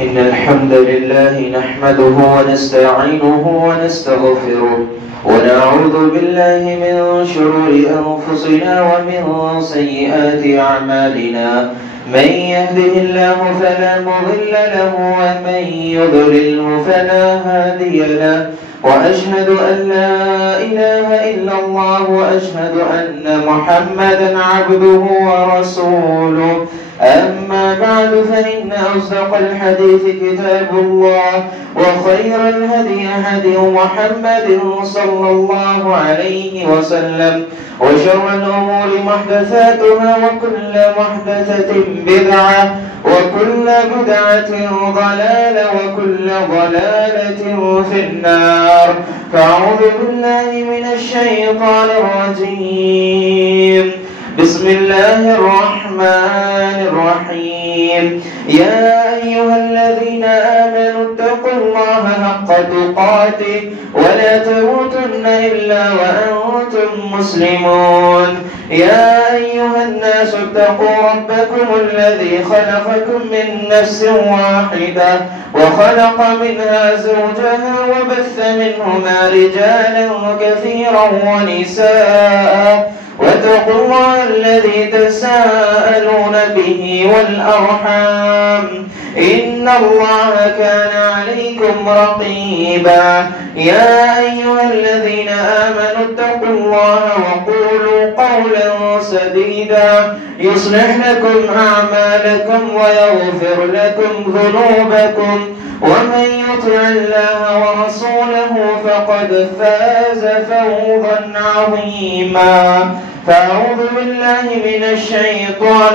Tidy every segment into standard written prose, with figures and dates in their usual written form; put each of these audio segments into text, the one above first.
إن الحمد لله نحمده ونستعينه ونستغفره ونعوذ بالله من شرور أنفسنا ومن سيئات أعمالنا من يهده الله فلا مضل له ومن يضلله فلا هادي له وأشهد أن لا إله إلا الله وأشهد أن محمدا عبده ورسوله أما بعد فإن أصدق الحديث كتاب الله وخير الهدي هدي محمد صلى الله عليه وسلم وشر الأمور محدثاتها وكل محدثة بدعة وكل بدعة ضلالة وكل ضلالة في النار فأعوذ بالله من الشيطان الرجيم بسم الله الرحمن الرحيم يا أيها الذين آمنوا اتقوا الله حق تقاته ولا تموتن إلا وأنتم مسلمون يا أيها الناس اتقوا ربكم الذي خلقكم من نفس واحدة وخلق منها زوجها وبث منهما رجالا كثيرا ونساء واتقوا الله الذي تساءلون به والأرحام إن الله كان عليكم رقيبا يا أيها الذين آمنوا اتقوا الله وقولوا قولا سديدا يصلح لكم أعمالكم ويغفر لكم ذنوبكم ومن يطع الله ورسوله فقد فاز فوزا عظيما فأعوذ بالله من الشيطان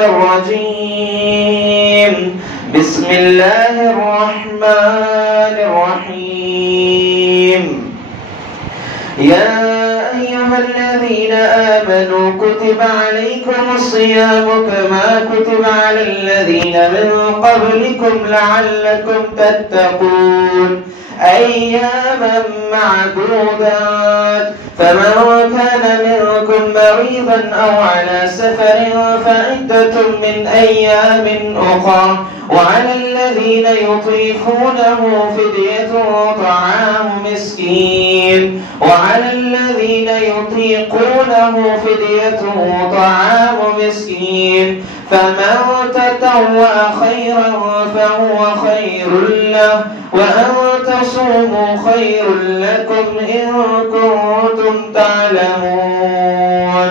الرجيم بسم الله الرحمن الرحيم يا أيها الذين آمنوا كتب عليكم الصيام كما كتب على الذين من قبلكم لعلكم تتقون أياما معدودات فمن كان منكم مريضا أو على سفر فعدة من أيام أخرى وعلى الذين يطيقونه فدية طعام مسكين وعلى الذين يطيقونه فدية طعام مسكين فمن تطوع خيرا فهو خير له وأن تصوموا خير لكم إن كنتم تعلمون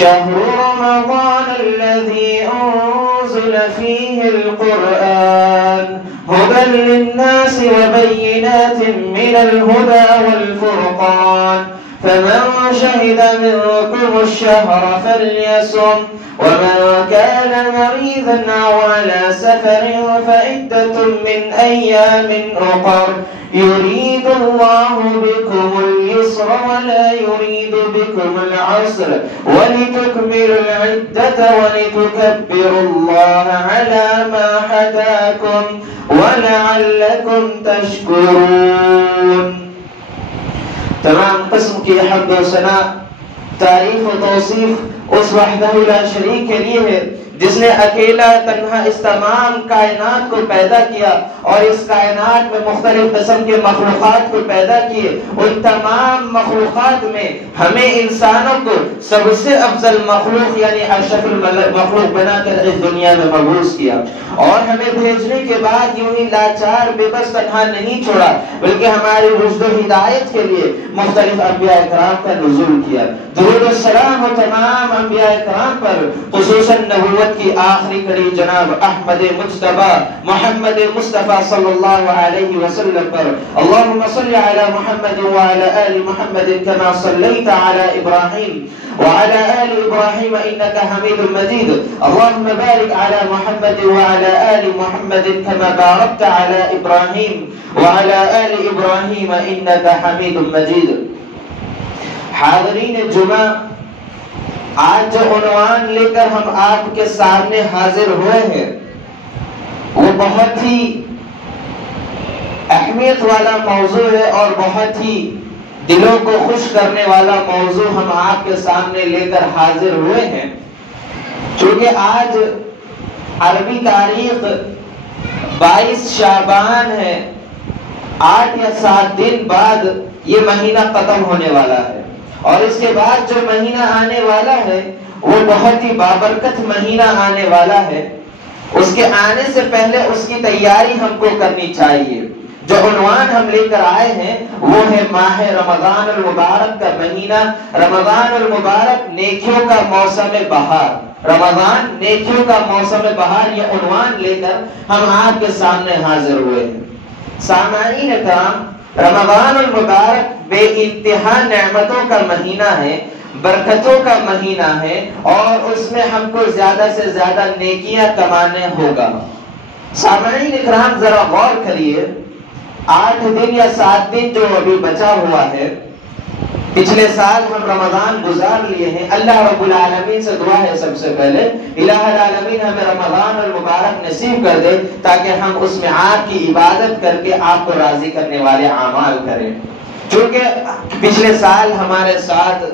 شهر رمضان الذي أنزل فيه القرآن هدى للناس وبينات من الهدى والفرقان فمن شهد منكم الشهر فليصم ومن كان مريضا أو على سفر فعدة من أيام أخر يريد الله بكم اليسر ولا يريد بكم العسر ولتكملوا العدة ولتكبروا الله على ما هداكم ولعلكم تشكرون تمام قسم کی حمد و ثنا تعریف و توصیف اس وحدہ لا شریک کے لیے ہے جس نے اکیلا تنہا اس تمام کائنات کو پیدا کیا اور اس کائنات میں مختلف قسم کے مخلوقات کو پیدا کیے ان تمام مخلوقات میں ہمیں انسانوں کو سب سے افضل مخلوق یعنی اشرف المخلوق بنا کر اس دنیا میں مبعوث کیا اور ہمیں بھیجنے کے بعد یوں ہی لاچار بے بس تنہا نہیں چھوڑا بلکہ ہماری رشد و ہدایت کے لیے مختلف انبیاء کرام کا نزول کیا درود و سلام و تمام انبیاء کرام پر خصوصاً نبوت کی آخری کڑی جناب احمد مجتبی محمد مصطفیٰ صلی اللہ علیہ وسلم پر اللہم صل علی محمد وعلى آل محمد كما صلیت علی ابراہیم وعلى آل إبراهيم إنك حميد مجيد اللهم بارك على محمد وعلى آل محمد كما باركت على إبراهيم وعلى آل إبراهيم إنك حميد مجيد حاضرین جمعہ آج جو عنوان لے کر ہم آپ کے سامنے حاضر ہوئے ہیں وہ بہت ہی اہمیت والا موضوع ہے اور بہت ہی دلوں کو خوش کرنے والا موضوع ہم آپ کے سامنے لے کر حاضر ہوئے ہیں چونکہ آج عربی تاریخ 22 شعبان ہے، 8 یا 7 دن بعد یہ مہینہ ختم ہونے والا ہے، اور اس کے بعد جو مہینہ آنے والا ہے وہ بہت ہی بابرکت مہینہ آنے والا ہے۔ اس کے آنے سے پہلے اس کی تیاری ہم کو کرنی چاہیے۔ جو عنوان ہم لے کر آئے ہیں وہ ہے ماہ رمضان المبارک کا مہینہ، رمضان المبارک نیکیوں کا موسم بہار، رمضان نیکیوں کا موسم بہار، یہ عنوان لے کر ہم آپ کے سامنے حاضر ہوئے ہیں۔ سامعین کرام، رمضان المبارک بے انتہا نعمتوں کا مہینہ ہے، برکتوں کا مہینہ ہے، اور اس میں ہم کو زیادہ سے زیادہ نیکیاں کمانے ہوگا۔ سامعین اکرام، ذرا غور کریے، 8 دن یا 7 دن جو ابھی بچا ہوا ہے، پچھلے سال ہم رمضان گزار لیے ہیں۔ اللہ رب العالمین سے دعا ہے سب سے پہلے، الہ العالمین ہمیں رمضان المبارک نصیب کر دے تاکہ ہم اس میں آپ کی عبادت کر کے آپ کو راضی کرنے والے اعمال کریں۔ چونکہ پچھلے سال ہمارے ساتھ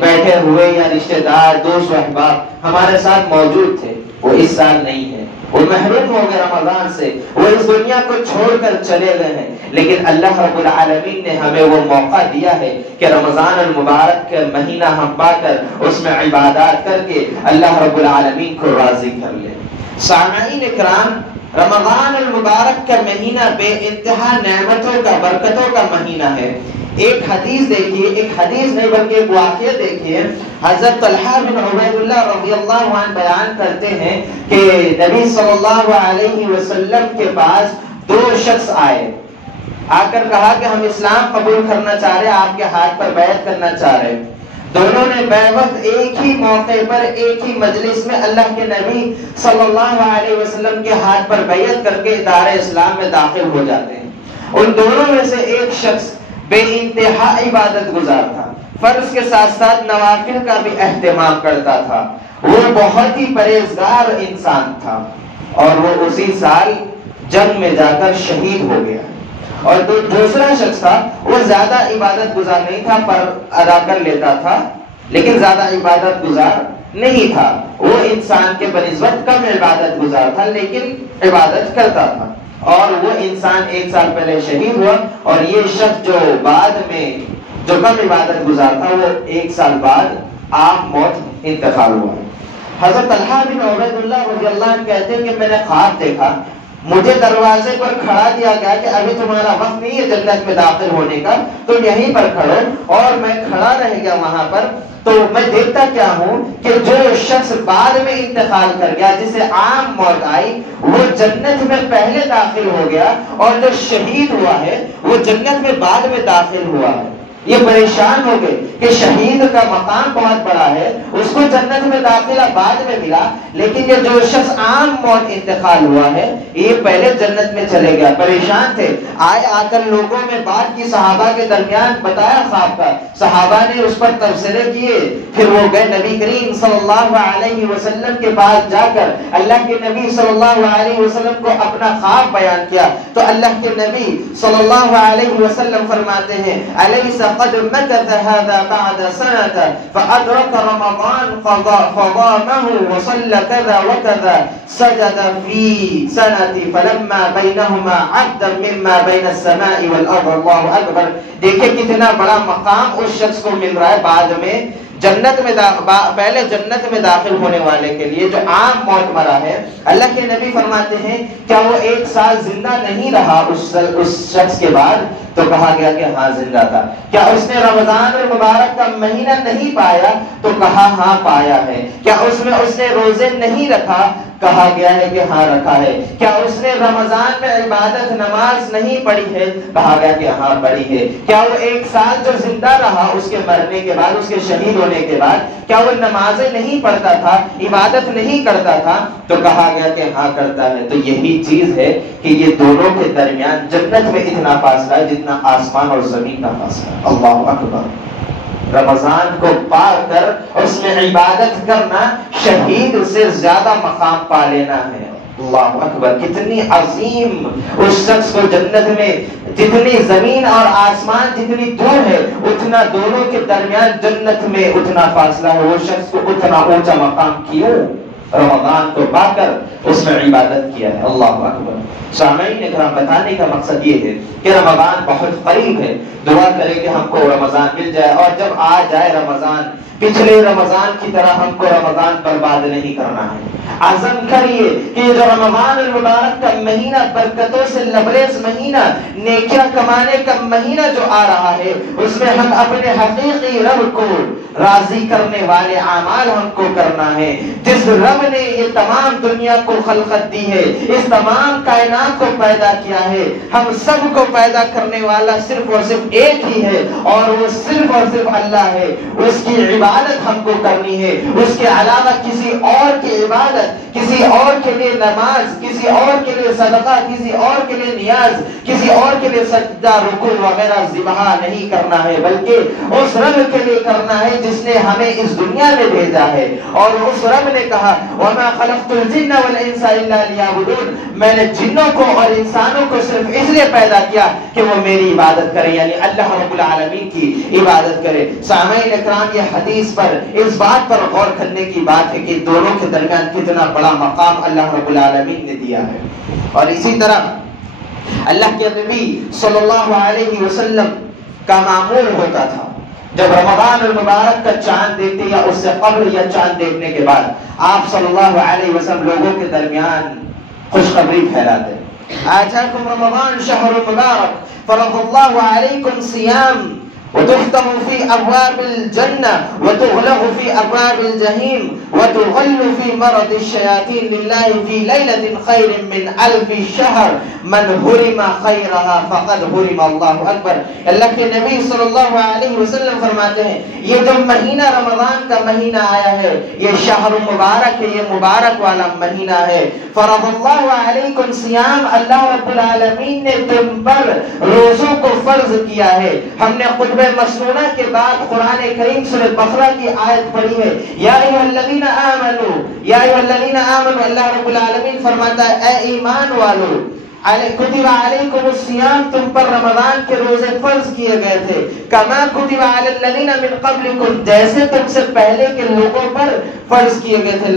بیٹھے ہوئے یا رشتہ دار، دوست و احباب ہمارے ساتھ موجود تھے، وہ اس سال نہیں ہے، وہ محروم ہو گئے رمضان سے، وہ اس دنیا کو چھوڑ کر چلے گئے ہیں۔ لیکن اللہ رب العالمین نے ہمیں وہ موقع دیا ہے کہ رمضان المبارک کا مہینہ ہم پا کر اس میں عبادات کر کے اللہ رب العالمین کو راضی کر لیں۔ سامعین اکرام، رمضان المبارک کا مہینہ بے انتہا نعمتوں کا، برکتوں کا مہینہ ہے۔ ایک حدیث دیکھیے، ایک حدیث نہیں بلکہ ایک واقعہ دیکھیے۔ حضرت طلحہ بن عبید اللہ رضی اللہ عنہ بیان کرتے ہیں کہ نبی صلی اللہ علیہ وسلم کے پاس 2 شخص آئے، آ کر کہا کہ ہم اسلام قبول کرنا چاہ رہے، آپ کے ہاتھ پر بیعت کرنا چاہ رہے۔ دونوں نے بیعت ایک ہی موقع پر، ایک ہی مجلس میں اللہ کے نبی صلی اللہ علیہ وسلم کے ہاتھ پر بیعت کر کے دار اسلام میں داخل ہو جاتے ہیں۔ ان دونوں میں سے ایک شخص بے انتہا عبادت گزار تھا، فرض کے ساتھ ساتھ نوافل کا بھی اہتمام کرتا تھا، وہ بہت ہی پرہیزگار انسان تھا، اور وہ اسی سال جنگ میں جا کر شہید ہو گیا۔ اور دوسرا شخص تھا، وہ زیادہ عبادت گزار نہیں تھا، پر ادا کر لیتا تھا لیکن زیادہ عبادت گزار نہیں تھا، وہ انسان کے بنسبت کم عبادت گزار تھا لیکن عبادت کرتا تھا، اور وہ انسان 1 سال پہلے شہید ہوا، اور یہ شخص جو بعد میں جو کم عبادت گزار تھا وہ 1 سال بعد آپ موت انتقال ہوا۔ حضرت طلحہ بن عبید اللہ رضی اللہ عنہ کہتے ہیں کہ میں نے خواب دیکھا، مجھے دروازے پر کھڑا دیا گیا کہ ابھی تمہارا وقت نہیں ہے جنت میں داخل ہونے کا، تم یہیں پر کھڑو، اور میں کھڑا رہ گیا وہاں پر۔ تو میں دیکھتا کیا ہوں کہ جو شخص بعد میں انتقال کر گیا، جسے عام موت آئی، وہ جنت میں پہلے داخل ہو گیا، اور جو شہید ہوا ہے وہ جنت میں بعد میں داخل ہوا ہے۔ یہ پریشان ہو گئے کہ شہید کا مقام بہت بڑا ہے، اس کو جنت میں داخلہ بعد میں ملا، لیکن یہ جو شخص عام موت انتقال ہوا ہے یہ پہلے جنت میں چلے گیا۔ پریشان تھے، آئے آ کر لوگوں میں بات کی، صحابہ کے درمیان بتایا خواب کا، صحابہ نے اس پر تبصرے کیے، پھر وہ گئے نبی کریم صلی اللہ علیہ وسلم کے پاس، جا کر اللہ کے نبی صلی اللہ علیہ وسلم کو اپنا خواب بیان کیا، تو اللہ کے نبی صلی اللہ علیہ وسلم فرماتے ہیں الیس قد مكث هذا بعد سنة فأدرك رمضان فضامه وصلى كذا وكذا سجد في سنة فلما بينهما عبدا مما بين السماء والأرض۔ الله أكبر۔ دیکھیں کتنا بڑا مقام اس شخص کو مل رہا ہے بعد میں جنت میں پہلے جنت میں داخل ہونے والے کے لیے جو عام موت مرا ہے۔ اللہ کے نبی فرماتے ہیں کیا وہ 1 سال زندہ نہیں رہا اس شخص کے بعد؟ تو کہا گیا کہ ہاں زندہ تھا۔ کیا اس نے رمضان المبارک کا مہینہ نہیں پایا؟ تو کہا ہاں پایا ہے۔ کیا اس نے روزے نہیں رکھا؟ کہا گیا ہے کہ ہاں رکھا ہے۔ کیا اس نے رمضان میں عبادت نماز نہیں پڑھی ہے؟ کہا گیا کہ ہاں پڑھی ہے۔ کیا وہ 1 سال جو زندہ رہا اس کے مرنے کے بعد، اس کے شہید ہونے کے بعد، کیا وہ نمازیں نہیں پڑھتا تھا، عبادت نہیں کرتا تھا؟ تو کہا گیا کہ ہاں کرتا ہے۔ تو یہی چیز ہے کہ یہ دونوں کے درمیان جنت میں اتنا فاصلہ ہے جتنا آسمان اور زمین کا فاصلہ ہے۔ اللہ اکبر۔ رمضان کو پا کر اس میں عبادت کرنا شہید سے زیادہ مقام پا لینا ہے۔ اللہ اکبر۔ کتنی عظیم اس شخص کو جنت میں، جتنی زمین اور آسمان جتنی دور ہے اتنا دونوں کے درمیان جنت میں اتنا فاصلہ ہے، وہ شخص کو اتنا اونچا مقام کیوں؟ رمضان کو پا کر اس میں عبادت کیا ہے۔ اللہ اکبر۔ سامعین اکرام، بتانے کا مقصد یہ ہے کہ رمضان بہت قریب ہے، دعا کریں کہ ہم کو رمضان مل جائے، اور جب آ جائے رمضان، پچھلے رمضان کی طرح ہم کو رمضان برباد نہیں کرنا ہے۔ عزم کریے کہ جو رمضان المبارک کا مہینہ، برکتوں سے لبریز مہینہ، نیکیاں کمانے کا مہینہ جو آ رہا ہے، اس میں ہم اپنے حقیقی رب کو راضی کرنے والے اعمال ہم کو کرنا ہے۔ جس رب نے یہ تمام دنیا کو خلقت دی ہے، اس تمام کائنات کو پیدا کیا ہے، ہم سب کو پیدا کرنے والا صرف اور صرف ایک ہی ہے، اور وہ صرف اور صرف اللہ ہے۔ اس کی عبادت ہم کو کرنی ہے، اس کے علاوہ کسی اور کی عبادت، کسی اور کے لیے نماز، کسی اور کے لیے صدقہ، کسی اور کے لیے نیاز، کسی اور کے لیے سجدہ، رکوع وغیرہ ذبح نہیں کرنا ہے، بلکہ اس رب کے لیے کرنا ہے جس نے ہمیں اس دنیا میں بھیجا ہے۔ اور اس رب نے کہا وَمَا خَلَقْتُ الْجِنَّ وَالْإِنسَ إِلَّا لِيَعْبُدُونِ، میں نے جنوں کو اور انسانوں کو صرف اس لیے پیدا کیا کہ وہ میری عبادت کریں، یعنی اللہ رب العالمین کی عبادت کرے۔ سامعین اکرام، یہ حدیث پر اس بات پر غور کرنے کی بات ہے کہ دونوں کے درمیان کتنا بڑا مقام اللہ رب العالمین نے دیا ہے۔ اور اسی طرح اللہ کے نبی صلی اللہ علیہ وسلم کا معمول ہوتا تھا جب رمضان المبارک کا چاند دیکھتے یا اس سے قبل یا چاند دیکھنے کے بعد آپ صلی اللہ علیہ وسلم لوگوں کے درمیان خوشخبری پھیلاتے۔ آتاکم رمضان شہر مبارک فرض اللہ علیکم صیام وتفتح في أبواب الجنة وتغلق في أبواب الجحيم وتغل في مرض الشياطين لله في ليلة خير من 1000 شهر من حرم خيرها فقد حرم الله أكبر۔ اللہ کے نبی صلی اللہ علیہ وسلم فرماتے ہیں یہ جو مہینہ رمضان کا مہینہ آیا ہے، یہ شہر مبارک ہے، یہ مبارک والا مہینہ ہے۔ فرض اللہ علیکم صیام، اللہ رب العالمین نے تم پر روزوں کو فرض کیا ہے۔ ہم نے خطبہ مسنونہ کے بعد قرآن کریم سورۃ بقرہ کی آیت پڑھی ہے، یا ایھا الذین آمنوا، یا ایھا الذین آمنوا، اللہ رب العالمین فرماتا ہے اے ایمان والو، کتب علیکم الصیام، تم پر رمضان کے روزے فرض کیے گئے تھے، کما کتب علی الذین من قبلکم، جیسے تم سے پہلے کے لوگوں پر فرض کیے گئے تھے،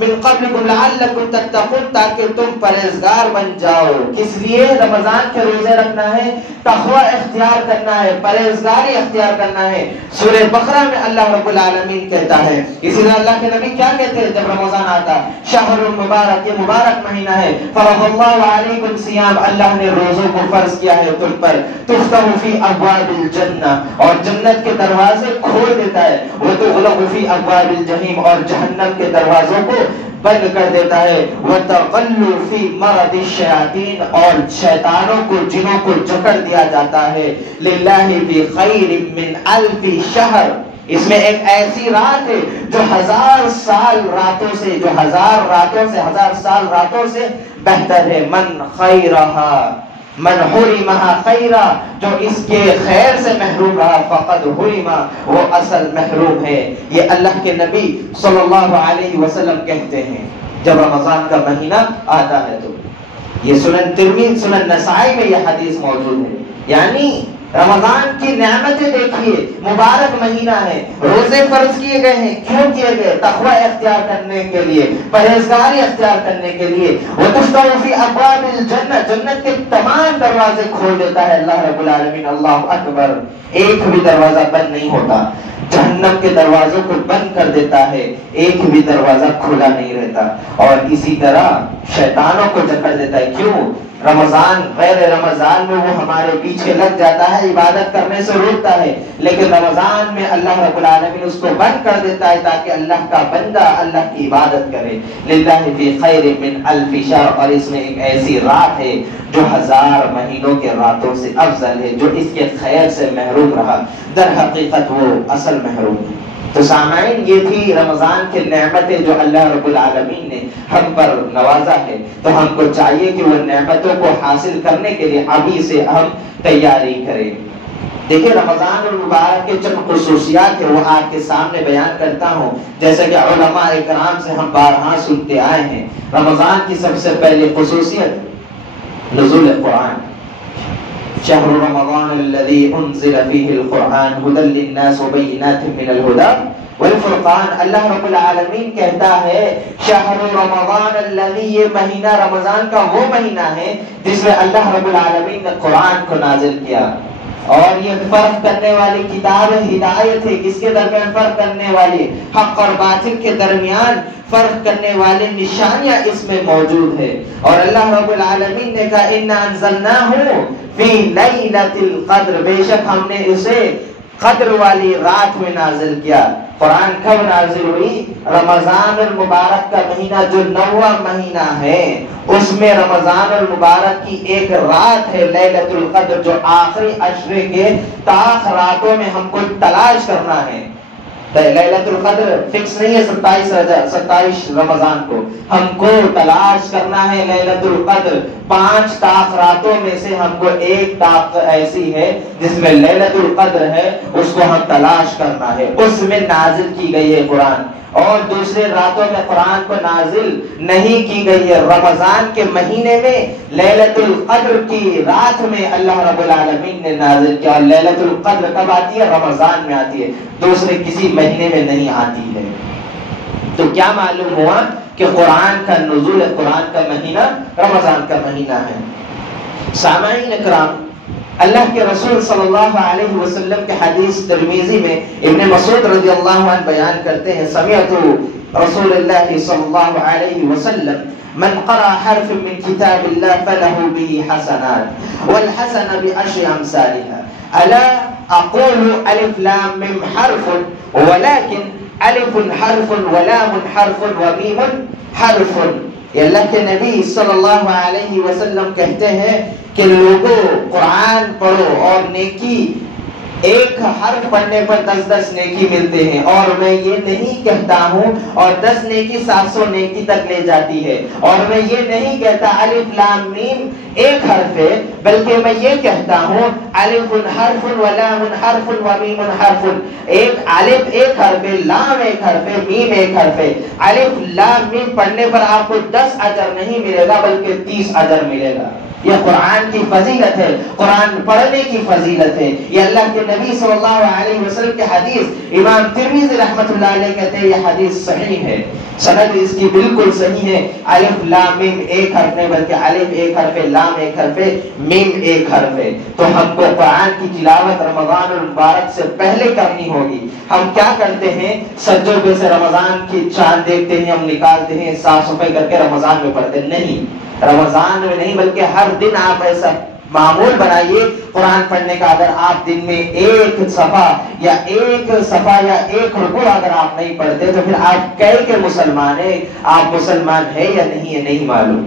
من قبلکم لعلکم تتقون، تاکہ تم پرہیزگار بن جاؤ۔ کس لیے رمضان کے روزے رکھنا ہے؟ تقوی اختیار کرنا ہے، پرہیزگاری اختیار کرنا ہے۔ سورہ بقرہ میں اللہ رب العالمین کہتا ہے، اسی طرح اللہ کے نبی کیا کہتے ہیں جب رمضان آتا؟ شہر المبارک، یہ مبارک مہینہ ہے، فرض اللہ علیکم صیام، اللہ نے روزوں کو فرض کیا ہے تم پر، تفتح فی ابواب الجنہ، اور جنت کے دروازے کھول دیتا ہے، وتغلق فی ابواب الجحیم، اور جہنم کے دروازوں کو بند کر دیتا ہے، وتغل فی مرض الشیاطین، اور شیطانوں کو، جنوں کو جکڑ دیا جاتا ہے، للہ فی خیر من 1000 شہر، اس میں ایک ایسی رات ہے جو 1000 سال راتوں سے، جو 1000 راتوں سے، 1000 سال راتوں سے بہتر ہے۔ من خیرہا، من حرمہا خیرہ، جو اس کے خیر سے محروم رہا، فقد حرمہ، وہ اصل محروم ہے۔ یہ اللہ کے نبی صلی اللہ علیہ وسلم کہتے ہیں جب رمضان کا مہینہ آتا ہے تو۔ یہ سنن ترمذی، سنن نسائی میں یہ حدیث موجود ہے۔ یعنی رمضان کی نعمتیں دیکھیے، مبارک مہینہ ہے، روزے فرض کیے گئے ہیں، کیوں کیے گئے؟ تقوی اختیار کرنے کے لیے، پرہیزگاری اختیار کرنے کے لیے۔ وتفتح فی ابواب الجنہ، جنت کے تمام دروازے کھول دیتا ہے اللہ رب العالمین۔ اللہ اکبر، ایک بھی دروازہ بند نہیں ہوتا، جہنم کے دروازوں کو بند کر دیتا ہے، ایک بھی دروازہ کھلا نہیں رہتا۔ اور اسی طرح شیطانوں کو جکڑ دیتا ہے۔ کیوں؟ رمضان، غیر رمضان میں وہ ہمارے پیچھے لگ جاتا ہے، عبادت کرنے سے روکتا ہے، لیکن رمضان میں اللہ رب العالمین اس کو بند کر دیتا ہے تاکہ اللہ کا بندہ اللہ کی عبادت کرے۔ للہ فی خیر من 1000 شہر، اور اس میں ایک ایسی رات ہے جو 1000 مہینوں کے راتوں سے افضل ہے، جو اس کے خیر سے محروم رہا، در حقیقت وہ اصل محروم ہے۔ تو سامعین، یہ تھی رمضان کی نعمتیں جو اللہ رب العالمین نے ہم پر نوازا ہے، تو ہم کو چاہیے کہ وہ نعمتوں کو حاصل کرنے کے لیے ابھی سے ہم تیاری کریں۔ دیکھیں، رمضان المبارک کے چند خصوصیات ہیں، وہ آپ کے سامنے بیان کرتا ہوں، جیسے کہ علماء کرام سے ہم بارہا سنتے آئے ہیں۔ رمضان کی سب سے پہلی خصوصیت نزول قرآن۔ شهر رمضان الذي أنزل فيه القرآن هدى للناس وبينات من الهدى والفرقان، اللہ رب العالمین کہتا ہے شہر رمضان الذی، یہ مہینہ رمضان کا وہ مہینہ ہے جس میں اللہ رب العالمین نے قرآن کو نازل کیا، اور یہ فرق کرنے والی کتاب ہدایت ہے، کس کے درمیان فرق کرنے والی، حق اور باطل کے درمیان فرق کرنے والے نشانیاں اس میں موجود ہے۔ اور اللہ رب العالمین نے کہا اِنَّا أَنزَلْنَاهُ فِي لَيْلَةِ الْقَدْرِ، بے شک ہم نے اسے قدر والی رات میں نازل کیا۔ قرآن کب نازل ہوئی؟ رمضان المبارک کا مہینہ جو 9واں مہینہ ہے، اس میں رمضان المبارک کی ایک رات ہے لیلۃ القدر، جو آخری عشرے کے طاق راتوں میں ہم کو تلاش کرنا ہے۔ لیلۃ القدر فکس نہیں ہے 27 رمضان کو، ہم کو تلاش کرنا ہے لیلۃ القدر۔ 5 طاق راتوں میں سے ہم کو ایک طاق ایسی ہے جس میں لیلۃ القدر ہے، اس کو ہم تلاش کرنا ہے، اس میں نازل کی گئی ہے قرآن۔ اور دوسرے راتوں میں قرآن کو نازل نہیں کی گئی ہے۔ رمضان کے مہینے میں لیلۃ القدر کی رات میں اللہ رب العالمین نے نازل کیا، اور لیلۃ القدر کب آتی ہے؟ رمضان میں آتی ہے، دوسرے کسی مہینے میں نہیں آتی ہے۔ تو کیا معلوم ہوا کہ قرآن کا نزول، قرآن کا مہینہ رمضان کا مہینہ ہے۔ سامعین اکرام، اللہ کے رسول صلی اللہ علیہ وسلم کے حدیث ترمذی میں ابن مسعود رضی اللہ عنہ بیان کرتے ہیں سمعت رسول اللہ صلی اللہ علیہ وسلم من قرأ حرف من کتاب اللہ فله به حسنات والحسنة بعشر امثالها الا اقول الف لام میم حرف ولكن الف حرف ولام حرف ومیم حرف۔ یہ اللہ کے نبی صلی اللہ علیہ وسلم کہتے ہیں کہ لوگوں قرآن پڑھو اور نیکی، ایک حرف پڑھنے پر 10 نیکی ملتے ہیں، اور میں یہ نہیں کہتا ہوں، اور 10 نیکی 700 نیکی تک لے جاتی ہے، اور میں یہ نہیں کہتا الف لام میم ایک حرف ہے، بلکہ میں یہ کہتا ہوں الف حرف ولام حرف ومیم حرف، ایک الف ایک حرف ہے، لام ایک حرف ہے، میم ایک حرف ہے۔ الف لام میم پڑھنے پر آپ کو 10 اجر نہیں ملے گا بلکہ 30 اجر ملے گا۔ یہ قرآن کی فضیلت ہے، قرآن پڑھنے کی فضیلت ہے۔ یہ اللہ کے نبی صلی اللہ علیہ وسلم کی حدیث، امام ترمذی رحمۃ اللہ علیہ کہتے ہیں یہ حدیث صحیح ہے، سند اس کی بالکل صحیح ہے۔ الف لام میم ایک حرف نہیں بلکہ الف ایک حرف ہے، لام ایک حرف ہے، میم ایک حرف ہے۔ تو ہم کو قرآن کی تلاوت رمضان المبارک سے پہلے کرنی ہوگی۔ ہم کیا کرتے ہیں؟ سجدے سے رمضان کی چاند دیکھتے ہیں، ہم نکالتے ہیں، صاف صفائی کر کے رمضان میں پڑھتے ہیں، نہیں، رمضان میں نہیں بلکہ ہر دن آپ ایسا معمول بنائیے قرآن پڑھنے کا۔ اگر آپ دن میں ایک صفحہ یا ایک رکوع اگر آپ نہیں پڑھتے تو پھر آپ کہے مسلمان ہیں، آپ مسلمان ہے یا نہیں ہے نہیں معلوم۔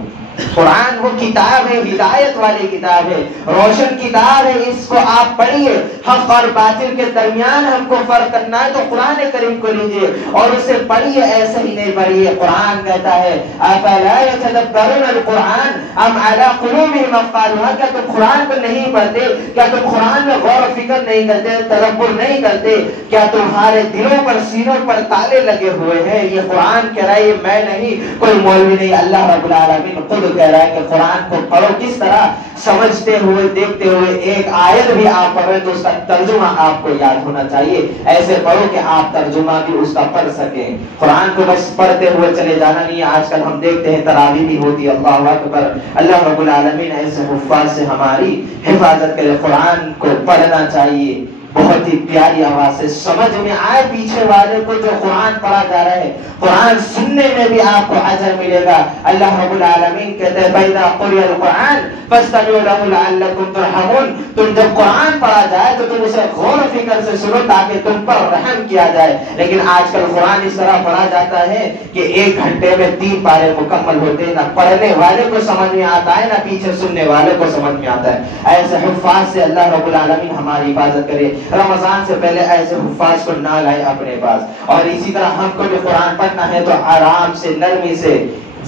قرآن وہ کتاب ہے، ہدایت والی کتاب ہے، روشن کتاب ہے، اس کو آپ پڑھیے۔ حق اور باطل کے درمیان ہم کو فرق کرنا ہے تو قرآن کریم کو لیجیے اور اسے پڑھیے، ایسے ہی نہیں پڑھیے۔ قرآن کہتا ہے افلا یتدبرون القرآن ام علی قلوبہم اقفالها، کیا تم قرآن کو نہیں پڑھتے؟ کیا تم قرآن میں غور و فکر نہیں کرتے، تدبر نہیں کرتے؟ کیا تمہارے دلوں پر، سینوں پر تالے لگے ہوئے ہیں؟ یہ قرآن کہہ رہا ہے، یہ میں نہیں، کوئی مولوی نہیں، اللہ رب العالمین خود کہہ رہا ہے کہ قرآن کو پڑھو۔ کس طرح؟ سمجھتے ہوئے، دیکھتے ہوئے۔ ایک آیت بھی آپ پڑھ رہے تو اس کا ترجمہ آپ کو یاد ہونا چاہیے، ایسے پڑھو کہ آپ ترجمہ بھی اس کا پڑھ سکیں۔ قرآن کو بس پڑھتے ہوئے چلے جانا نہیں۔ آج کل ہم دیکھتے ہیں تراویح بھی ہوتی ہے، اللہ اکبر۔ اللہ رب العالمین ایسے حفاظ سے ہماری حفاظت کرے۔ قرآن کو پڑھنا چاہیے بہت ہی پیاری آواز سے، سمجھ میں آئے پیچھے والے کو جو قرآن پڑھا جا رہا ہے، قرآن سننے میں بھی آپ کو اجر ملے گا۔ اللہ رب العالمین کہتے ہیں فَإِذَا قُرِئَ الْقُرْآنُ فَاسْتَمِعُوا لَهُ لَعَلَّكُمْ تُرْحَمُونَ، تم جب قرآن پڑھا جائے تو تم اسے غور و فکر سے سنو تاکہ تم پر رحم کیا جائے۔ لیکن آج کل قرآن اس طرح پڑھا جاتا ہے کہ 1 گھنٹے میں 3 پارے مکمل ہوتے ہیں، نہ پڑھنے والے کو سمجھ میں آتا ہے نہ پیچھے سننے والے کو سمجھ میں آتا ہے۔ ایسے حفاظ سے اللہ رب العالمین ہماری حفاظت کرے۔ رمضان سے پہلے ایسے حفاظ کو نہ لائے اپنے پاس، اور اسی طرح ہم کو بھی قرآن پڑھنا ہے تو آرام سے، نرمی سے،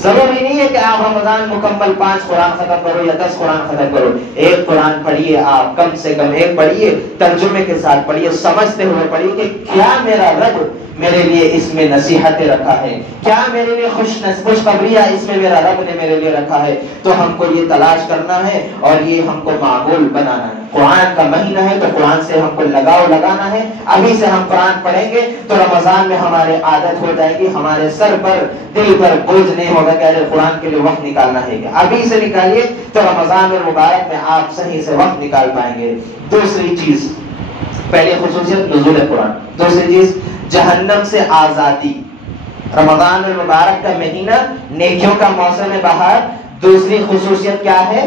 ضروری نہیں ہے کہ آپ رمضان مکمل 5 قرآن ختم کرو یا 10 قرآن ختم کرو. ایک قرآن پڑھیے, آپ کم سے کم ایک پڑھیے, ترجمے کے ساتھ پڑھیے, سمجھتے ہوئے پڑھیے کہ کیا میرا رب میرے لیے اس میں نصیحتیں رکھا ہے, کیا میرے لیے خوشخبریاں اس میں میرا رب نے میرے لیے رکھا ہے. تو ہم کو یہ تلاش کرنا ہے اور یہ ہم کو معمول بنانا ہے. قرآن کا مہینہ ہے تو قرآن سے ہم کو لگاؤ لگانا ہے. ابھی سے ہم قرآن پڑھیں گے تو رمضان میں ہمارے عادت ہو جائے گی, ہمارے سر پر دل پر بوجھ نہیں ہوگا کہ ارے قرآن کے لیے وقت نکالنا ہے. ابھی سے نکالیے تو رمضان المبارک میں آپ صحیح سے وقت نکال پائیں گے. دوسری چیز, پہلی خصوصیت نزول قرآن, دوسری چیز جہنم سے آزادی. رمضان المبارک کا مہینہ نیکیوں کا موسم بہار. دوسری خصوصیت کیا ہے؟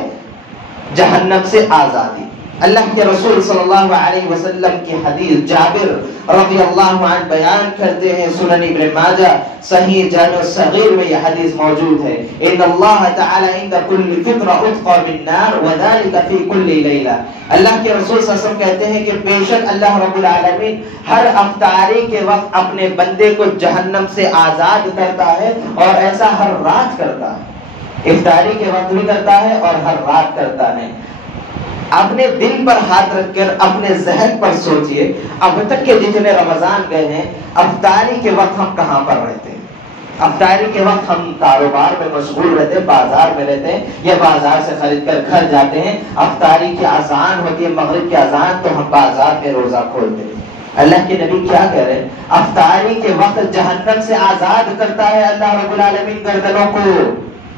جہنم سے آزادی. اللہ کے رسول صلی اللہ علیہ وسلم کی حدیث جابر رضی اللہ عنہ بیان کرتے ہیں, سنن ابن ماجہ صحیح جامع الصغیر میں یہ حدیث موجود ہے. ان اللہ تعالی عند كل فطر اتقى بالنار وذلك في كل ليلہ. اللہ کے رسول صلی اللہ علیہ وسلم کہتے ہیں کہ بے شک اللہ رب العالمین ہر افطاری کے وقت اپنے بندے کو جہنم سے آزاد کرتا ہے, اور ایسا ہر رات کرتا ہے. افطاری کے وقت بھی کرتا ہے اور ہر رات کرتا ہے. اپنے دل پر ہاتھ رکھ کر اپنے ذہن پر سوچئے, اب تک کے جتنے رمضان گئے ہیں, افطاری کے وقت ہم کہاں پر رہتے ہیں؟ افطاری کے وقت ہم کاروبار میں مشغول رہتے ہیں, بازار میں رہتے ہیں, یا بازار سے خرید کر گھر جاتے ہیں. افطاری کی اذان ہوتی ہے, مغرب کی اذان, تو ہم بازار میں روزہ کھولتے ہیں. اللہ کے نبی کیا کہہ رہے ہیں؟ افطاری کے وقت جہنم سے آزاد کرتا ہے اللہ رب العالمین گردنوں کو.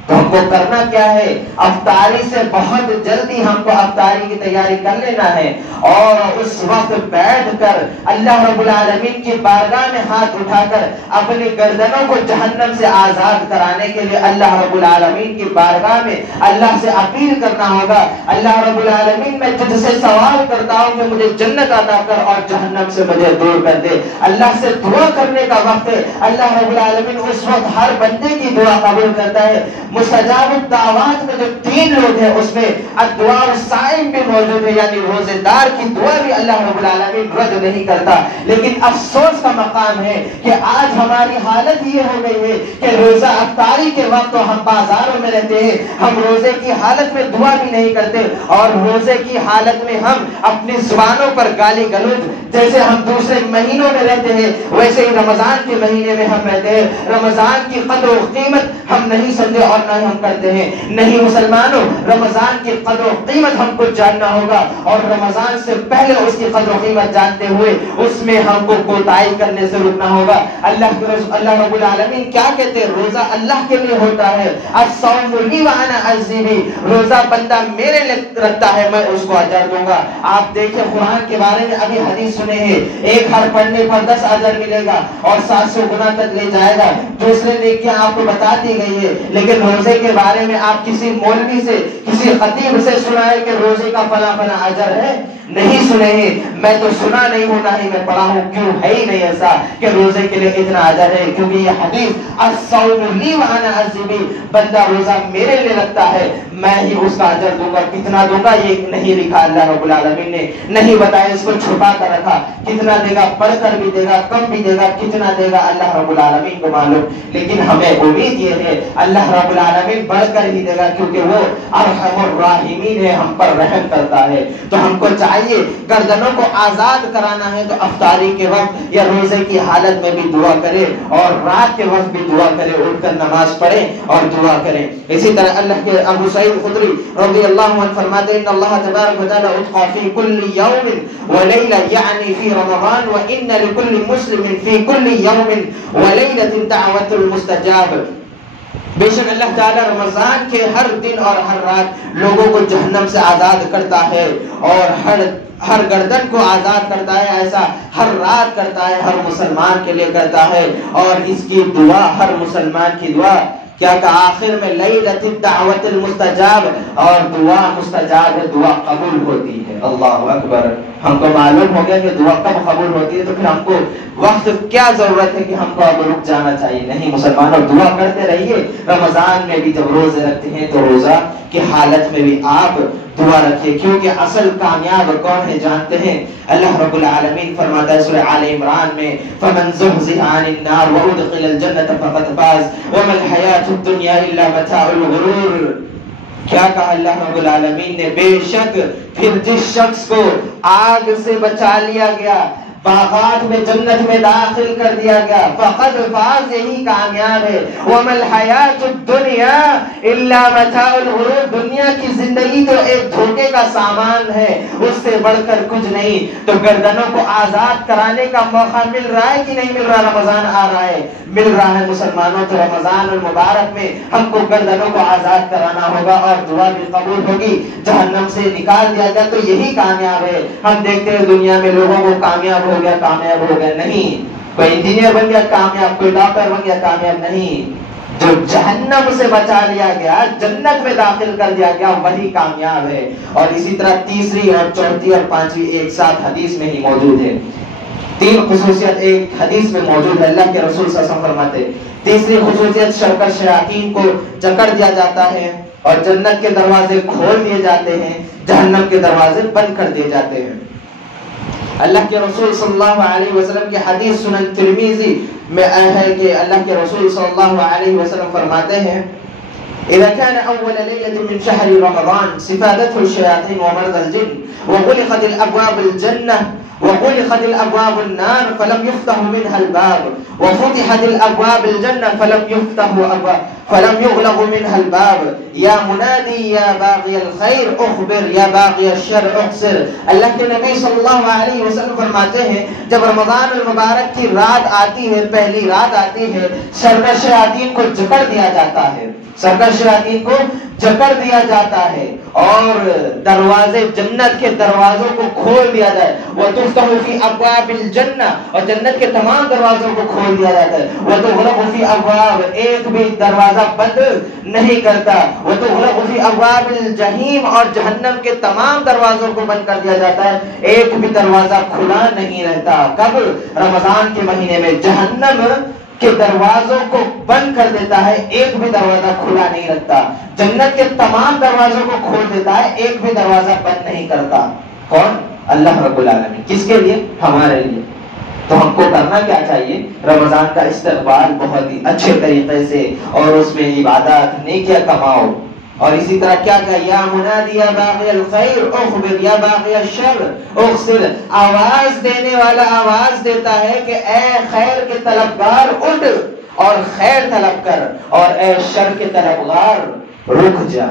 تو ہم کو کرنا کیا ہے؟ افطاری سے بہت جلدی ہم کو افطاری کی تیاری کر لینا ہے, اور اس وقت بیٹھ کر اللہ رب العالمین کی بارگاہ میں ہاتھ اٹھا کر اپنی گردنوں کو جہنم سے آزاد کرانے کے لیے اللہ رب العالمین کی بارگاہ میں اللہ سے اپیل کرنا ہوگا. اللہ رب العالمین میں تجھ سے سوال کرتا ہوں کہ مجھے جنت عطا کر اور جہنم سے مجھے دور کر دے. اللہ سے دعا کرنے کا وقت ہے. اللہ رب العالمین اس وقت ہر بندے کی دعا قبول کرتا ہے. مستجاب الدعوات میں جو 3 لوگ ہیں اس میں الدعاء الصائم بھی موجود ہے, یعنی روزے دار کی دعا بھی اللہ رب العالمین رد نہیں کرتا. لیکن افسوس کا مقام ہے کہ آج ہماری حالت یہ ہو گئی ہے کہ روزہ افطاری کے وقت تو ہم بازاروں میں رہتے ہیں, ہم روزے کی حالت میں دعا بھی نہیں کرتے, اور روزے کی حالت میں ہم اپنی زبانوں پر گالی گلوچ, جیسے ہم دوسرے مہینوں میں رہتے ہیں ویسے ہی رمضان کے مہینے میں ہم رہتے ہیں. رمضان کی قدر و قیمت ہم نہیں سمجھے اور نہ ہم کرتے ہیں. نہیں مسلمانوں, رمضان کی قدر و قیمت ہم کو جاننا ہوگا, اور رمضان سے پہلے اس کی قدر و قیمت جانتے ہوئے اس میں ہم کو کوتاہی کرنے سے رکنا ہوگا. اللہ رب العالمین کیا کہتے ہیں؟ روزہ اللہ کے لیے ہوتا ہے. الصوم لی وانا اجزی بہ, روزہ بندہ میرے لیے رکھتا ہے, میں اس کو اجر دوں گا. آپ دیکھیں قرآن کے بارے میں ابھی حدیث سنے ہیں, ایک حرف پڑھنے پر 10 اجر ملے گا اور 700 گنا تک لے جائے گا. دوسرے نیکیاں آپ کو بتا دی گئی ہے, لیکن روزے کے بارے میں آپ کسی مولوی سے, کسی خطیب سے سنا ہے کہ روزے کا فلاں فلاں اجر ہے؟ نہیں سنے ہیں. میں تو سنا نہیں ہوں, نہ ہی میں پڑھا ہوں. کیوں ہے ہی نہیں ایسا کہ روزے کے لیے اتنا اجر ہے؟ کیونکہ یہ حدیث الصوم لی وانا اجزی بہ, بندہ روزہ میرے لیے رکھتا ہے, میں ہی اس کا اجر دوں گا. کتنا دوں گا یہ نہیں لکھا اللہ رب العالمین نے, نہیں بتایا, اس کو چھپا کر رکھا. کتنا دے گا, پڑھ کر بھی دے گا, کم بھی دے گا, کتنا دے گا اللہ رب العالمین کو معلوم. لیکن ہمیں امید یہ ہے اللہ رب العالمین بڑھ کر ہی دے گا, کیونکہ وہ ارحم الراحمین ہے, ہم پر رحم کرتا ہے. تو ہم کو چاہیے گردنوں کو آزاد کرانا ہے تو افطاری کے وقت یا روزے کی حالت میں بھی دعا کرے, اور رات کے وقت بھی دعا کرے, اٹھ کر نماز پڑھے اور دعا کریں. اسی طرح اللہ کے ابو سعید خدری رضی اللہ عنہ فرماتے ہیں ان اللہ تبارک و تعالی اتقى في كل يوم وليلة, يعني في رمضان, وان لكل مسلم في كل يوم وليلة دعوة المستجاب. بے شک اللہ تعالی رمضان کے ہر دن اور ہر رات لوگوں کو جہنم سے آزاد کرتا ہے, اور ہر گردن کو آزاد کرتا ہے. ایسا ہر رات کرتا ہے, ہر مسلمان کے لیے کرتا ہے. اور اس کی دعا, ہر مسلمان کی دعا کیا کہ آخر میں لیلۃ الدعوۃ المستجاب, اور دعا مستجاب ہے, دعا قبول ہوتی ہے. اللہ اکبر. ہم کو معلوم ہو گیا کہ دعا کب قبول ہوتی ہے، تو پھر ہم کو وقت کیا ضرورت ہے کہ ہم کو اب رک جانا چاہیے؟ نہیں مسلمانوں، دعا کرتے رہیے۔ رمضان میں بھی جب روزے رکھتے ہیں تو روزہ کی حالت میں بھی آپ دعا رکھیے، کیونکہ اصل کامیاب کون ہے جانتے ہیں؟ اللہ رب العالمین فرماتا ہے سورہ آل عمران میں، فَمَنْ زُحْزِحَ عَنِ النَّارِ وَأُدْخِلَ الْجَنَّةَ فَقَدْ فَازَ وَمَا الْحَيَاةُ الدُّنْيَا إِلَّا مَتَاعُ الْغُرُورِ۔ کیا کہا اللہ رب العالمین نے؟ بے شک پھر جس شخص کو آگ سے بچا لیا گیا، باغات میں جنت میں داخل کر دیا گیا، فقد فاز، یہی کامیاب ہے۔ وَمَا الْحَيَاةُ الدُّنْيَا إِلَّا مَتَاعُ الْغُرُورِ، دنیا کی زندگی تو ایک دھوکے کا سامان ہے، اس سے بڑھ کر کچھ نہیں۔ تو گردنوں کو آزاد کرانے کا موقع مل رہا ہے کہ نہیں مل رہا؟ رمضان آ رہا ہے، مل رہا ہے مسلمانوں۔ تو رمضان المبارک میں ہم کو گردنوں کو آزاد کرانا ہوگا اور دعا بھی قبول ہوگی، جہنم سے نکال دیا جائے، تو یہی کامیاب ہے۔ ہم دیکھتے ہیں دنیا میں لوگوں کو کامیاب ہو گیا، کامیاب ہو گیا، نہیں۔ کوئی انجینئر بن گیا کامیاب، کوئی ڈاکٹر بن گیا کامیاب، نہیں۔ جو جہنم سے بچا لیا گیا، جنت میں داخل کر دیا گیا، وہی کامیاب ہے۔ اور اسی طرح تیسری اور چوتھی اور پانچویں ایک ساتھ حدیث میں ہی موجود ہے۔ تین خصوصیت ایک حدیث میں موجود ہے، اللہ کے رسول صلی اللہ علیہ وسلم فرماتے۔ تیسری خصوصیت، شرکت شیاطین کو جکڑ دیا جاتا ہے اور جنت کے دروازے کھول دیے جاتے ہیں، جہنم کے دروازے بند کر دیے جاتے ہیں۔ اللہ کے رسول صلی اللہ علیہ وسلم کی حدیث سنن ترمذی میں ہے کہ اللہ کے رسول صلی اللہ علیہ وسلم فرماتے ہیں، إذا كان أول ليلة من شهر رمضان صفادته الشياطين ومرض الجن وغلقت الأبواب الجنة وغلقت الأبواب النار فلم يفتح منها الباب وفتحت الأبواب الجنة فلم يغلق منها الباب يا منادي يا باغي الخير أخبر يا باغي الشر أقصر۔ اللہ کے نبی صلی اللہ علیہ وسلم فرماتے ہیں جب رمضان المبارک کی رات آتی ہے، پہلی رات آتی ہے، سرکش شیاطین کو جکڑ دیا جاتا ہے، سرکش شیاطین کو جکڑ دیا جاتا ہے اور دروازے، جنت کے دروازوں کو کھول دیا جائے۔ وَتُفْتَحُ فِي أَبْوَابِ الْجَنَّةِ، اور جنت کے تمام دروازوں کو کھول دیا جاتا ہے۔ وَتُغْلَقُ فِي أَبْوَابِ، ایک بھی دروازہ بند نہیں کرتا۔ وَتُغْلَقُ فِي أَبْوَابِ الْجَحِيمِ، اور جہنم کے تمام دروازوں کو بند کر دیا جاتا ہے، ایک بھی دروازہ کھلا نہیں رہتا۔ کب؟ رمضان کے مہینے میں جہنم کے دروازوں کو بند کر دیتا ہے، ایک بھی دروازہ کھلا نہیں رکھتا۔ جنت کے تمام دروازوں کو کھول دیتا ہے، ایک بھی دروازہ بند نہیں کرتا۔ کون؟ اللہ رب العالمین۔ کس کے لیے؟ ہمارے لیے۔ تو ہم کو کرنا کیا چاہیے؟ رمضان کا استقبال بہت ہی اچھے طریقے سے اور اس میں عبادات، نیکیاں کماؤ۔ اور اسی طرح کیا کہا؟ یا منادی یا باغی الخیر اخبر یا باغی الشر اخسر، آواز دینے والا آواز دیتا ہے کہ اے خیر کے طلبگار اٹھ اور خیر طلب کر، اور اے شر کے طلبگار رک جا،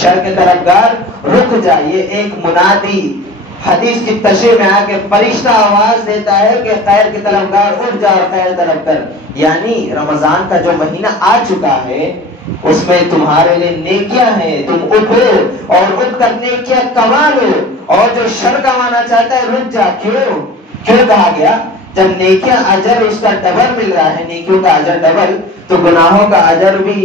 شر کے طلبگار رک جا۔ یہ ایک منادی حدیث کی تشریح میں آ کے فرشتہ آواز دیتا ہے کہ خیر کے طلبگار اٹھ جا اور خیر طلب کر۔ یعنی رمضان کا جو مہینہ آ چکا ہے اس میں تمہارے لیے نیکیاں ہیں، تم اٹھو اور اٹھ کر نیکیاں کما لو، اور جو شر کمانا چاہتا ہے رک جا۔ کیوں کہا گیا؟ جب نیکیاں اجر اس کا ڈبل مل رہا ہے، نیکیوں کا اجر ڈبل، تو گناہوں کا اجر بھی،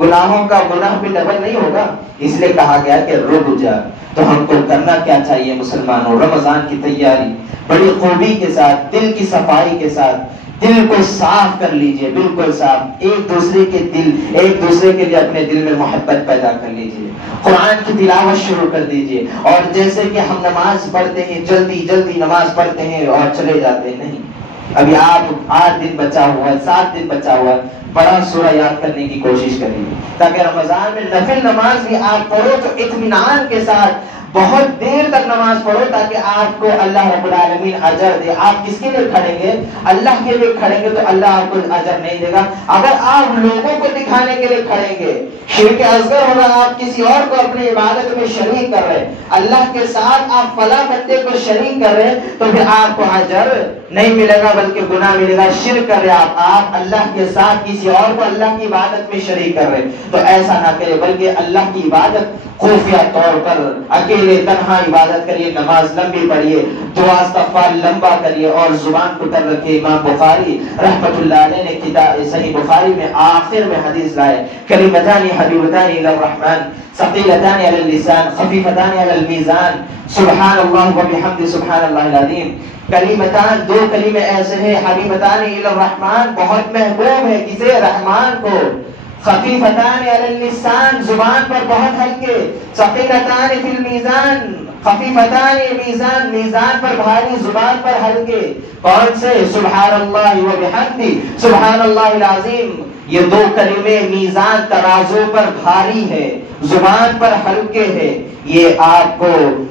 گناہوں کا گناہ بھی ڈبل نہیں ہوگا، اس لیے کہا گیا کہ رک جا۔ تو ہم کو کرنا کیا چاہیے مسلمانوں؟ رمضان کی تیاری بڑی خوبی کے ساتھ، دل کی صفائی کے ساتھ، دل کو صاف کر لیجئے، بالکل صاف۔ ایک دوسرے کے لیے اپنے دل میں محبت پیدا کر لیجئے، قرآن کی تلاوت شروع کر دیجئے۔ اور جیسے کہ ہم نماز پڑھتے ہیں، جلدی جلدی نماز پڑھتے ہیں اور چلے جاتے ہیں، نہیں۔ ابھی آپ 8 دن بچا ہوا ہے، 7 دن بچا ہوا ہے، بڑا سورہ یاد کرنے کی کوشش کریے تاکہ رمضان میں نفل نماز بھی آپ پڑھو تو اطمینان کے ساتھ بہت دیر تک نماز پڑھو، تاکہ آپ کو اللہ رب العالمین اجر دے۔ آپ کس کے لیے کھڑیں گے؟ اللہ کے لیے کھڑیں گے تو اللہ آپ کو اجر نہیں دے گا۔ اگر آپ لوگوں کو دکھانے کے لیے کھڑیں گے، شرک اصغر ہوگا، آپ کسی اور کو اپنی عبادت میں شریک کر رہے ہیں، اللہ کے ساتھ آپ فلاں بندے کو شریک کر رہے ہیں، تو پھر آپ کو اجر نہیں ملے گا بلکہ گناہ ملے گا۔ شرک کر رہے آپ اللہ کے ساتھ کسی اور کو اللہ کی عبادت میں شریک کر رہے ہیں، تو ایسا نہ کرے، بلکہ اللہ کی عبادت خفیہ طور پر، اکیلے اکیلے تنہا عبادت کریے، نماز لمبی پڑھیے، دعا استغفار لمبا کریے اور زبان کو تر رکھیے۔ امام بخاری رحمۃ اللہ علیہ نے کتاب صحیح بخاری میں آخر میں حدیث لائے، کلمتان حبیبتان الی الرحمن ثقیلتان علی اللسان خفیفتان علی المیزان سبحان اللہ وبحمدہ سبحان اللہ العظیم۔ کلمتان، دو کلمے ایسے ہیں، حبیبتان الی الرحمن، بہت محبوب ہے کسے؟ رحمان کو، خفیفتان علی اللسان، زبان پر بہت ہلکے، ثقیلتان فی المیزان، خفیفتان میزان، میزان پر بھاری، زبان پر ہلکے۔ کون سے؟ سبحان اللہ وبحمدہ سبحان اللہ العظیم۔ یہ دو کلمے میزان ترازو پر بھاری ہے، زبان پر ہلکے ہے۔ یہ آپ کو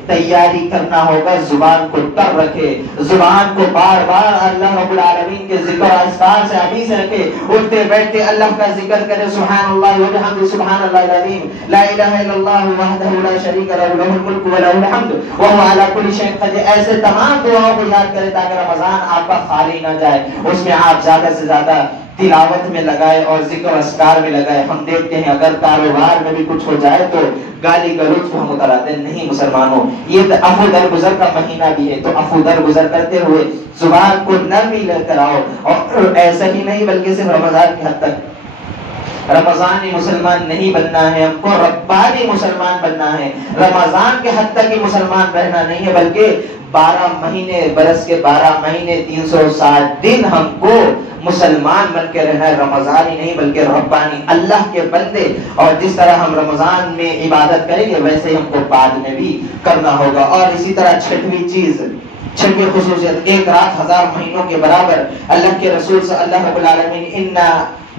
تیاری کرنا ہوگا، زبان کو تر رکھے، زبان کو بار بار اللہ رب العالمین کے ذکر و اذکار سے حدیث رکھے، اٹھتے بیٹھتے اللہ کا ذکر کرے، سبحان اللہ وبحمدہ سبحان اللہ العظیم، لا الہ الا اللہ وحدہ لا شریک لہ لہ الملک و لہ الحمد وہو علی کل شیء قدیر۔ ایسے تمام دعاؤں کو یاد کرے تاکہ رمضان آپ کا خالی نہ جائے، اس میں آپ زیادہ سے زیادہ تلاوت میں لگائے اور ذکر و اذکار میں لگائے۔ ہم دیکھتے ہیں اگر کاروبار میں بھی کچھ ہو جائے تو گالی گلوچ کو ہم اتراتے ہیں، نہیں مسلمانوں، یہ عفو درگزر کا مہینہ بھی ہے، تو عفو درگزر کرتے ہوئے زبان کو نرمی لے کر آؤ، اور ایسا ہی نہیں بلکہ صرف رمضان کی حد تک، رمضانی مسلمان نہیں بننا ہے، ہم کو ربانی مسلمان بننا ہے۔ رمضان کے حد تک ہی مسلمان رہنا نہیں ہے، بلکہ 12 مہینے، برس کے 12 مہینے 360 دن ہم کو مسلمان بن کے رہنا ہے، رمضان ہی نہیں بلکہ ربانی، اللہ کے بندے۔ اور جس طرح ہم رمضان میں عبادت کریں گے ویسے ہی ہم کو بعد میں بھی کرنا ہوگا۔ اور اسی طرح چھٹویں چیز، چھٹویں خصوصیت، ایک رات 1000 مہینوں کے برابر۔ اللہ کے رسول صلی اللہ رب العالمین انا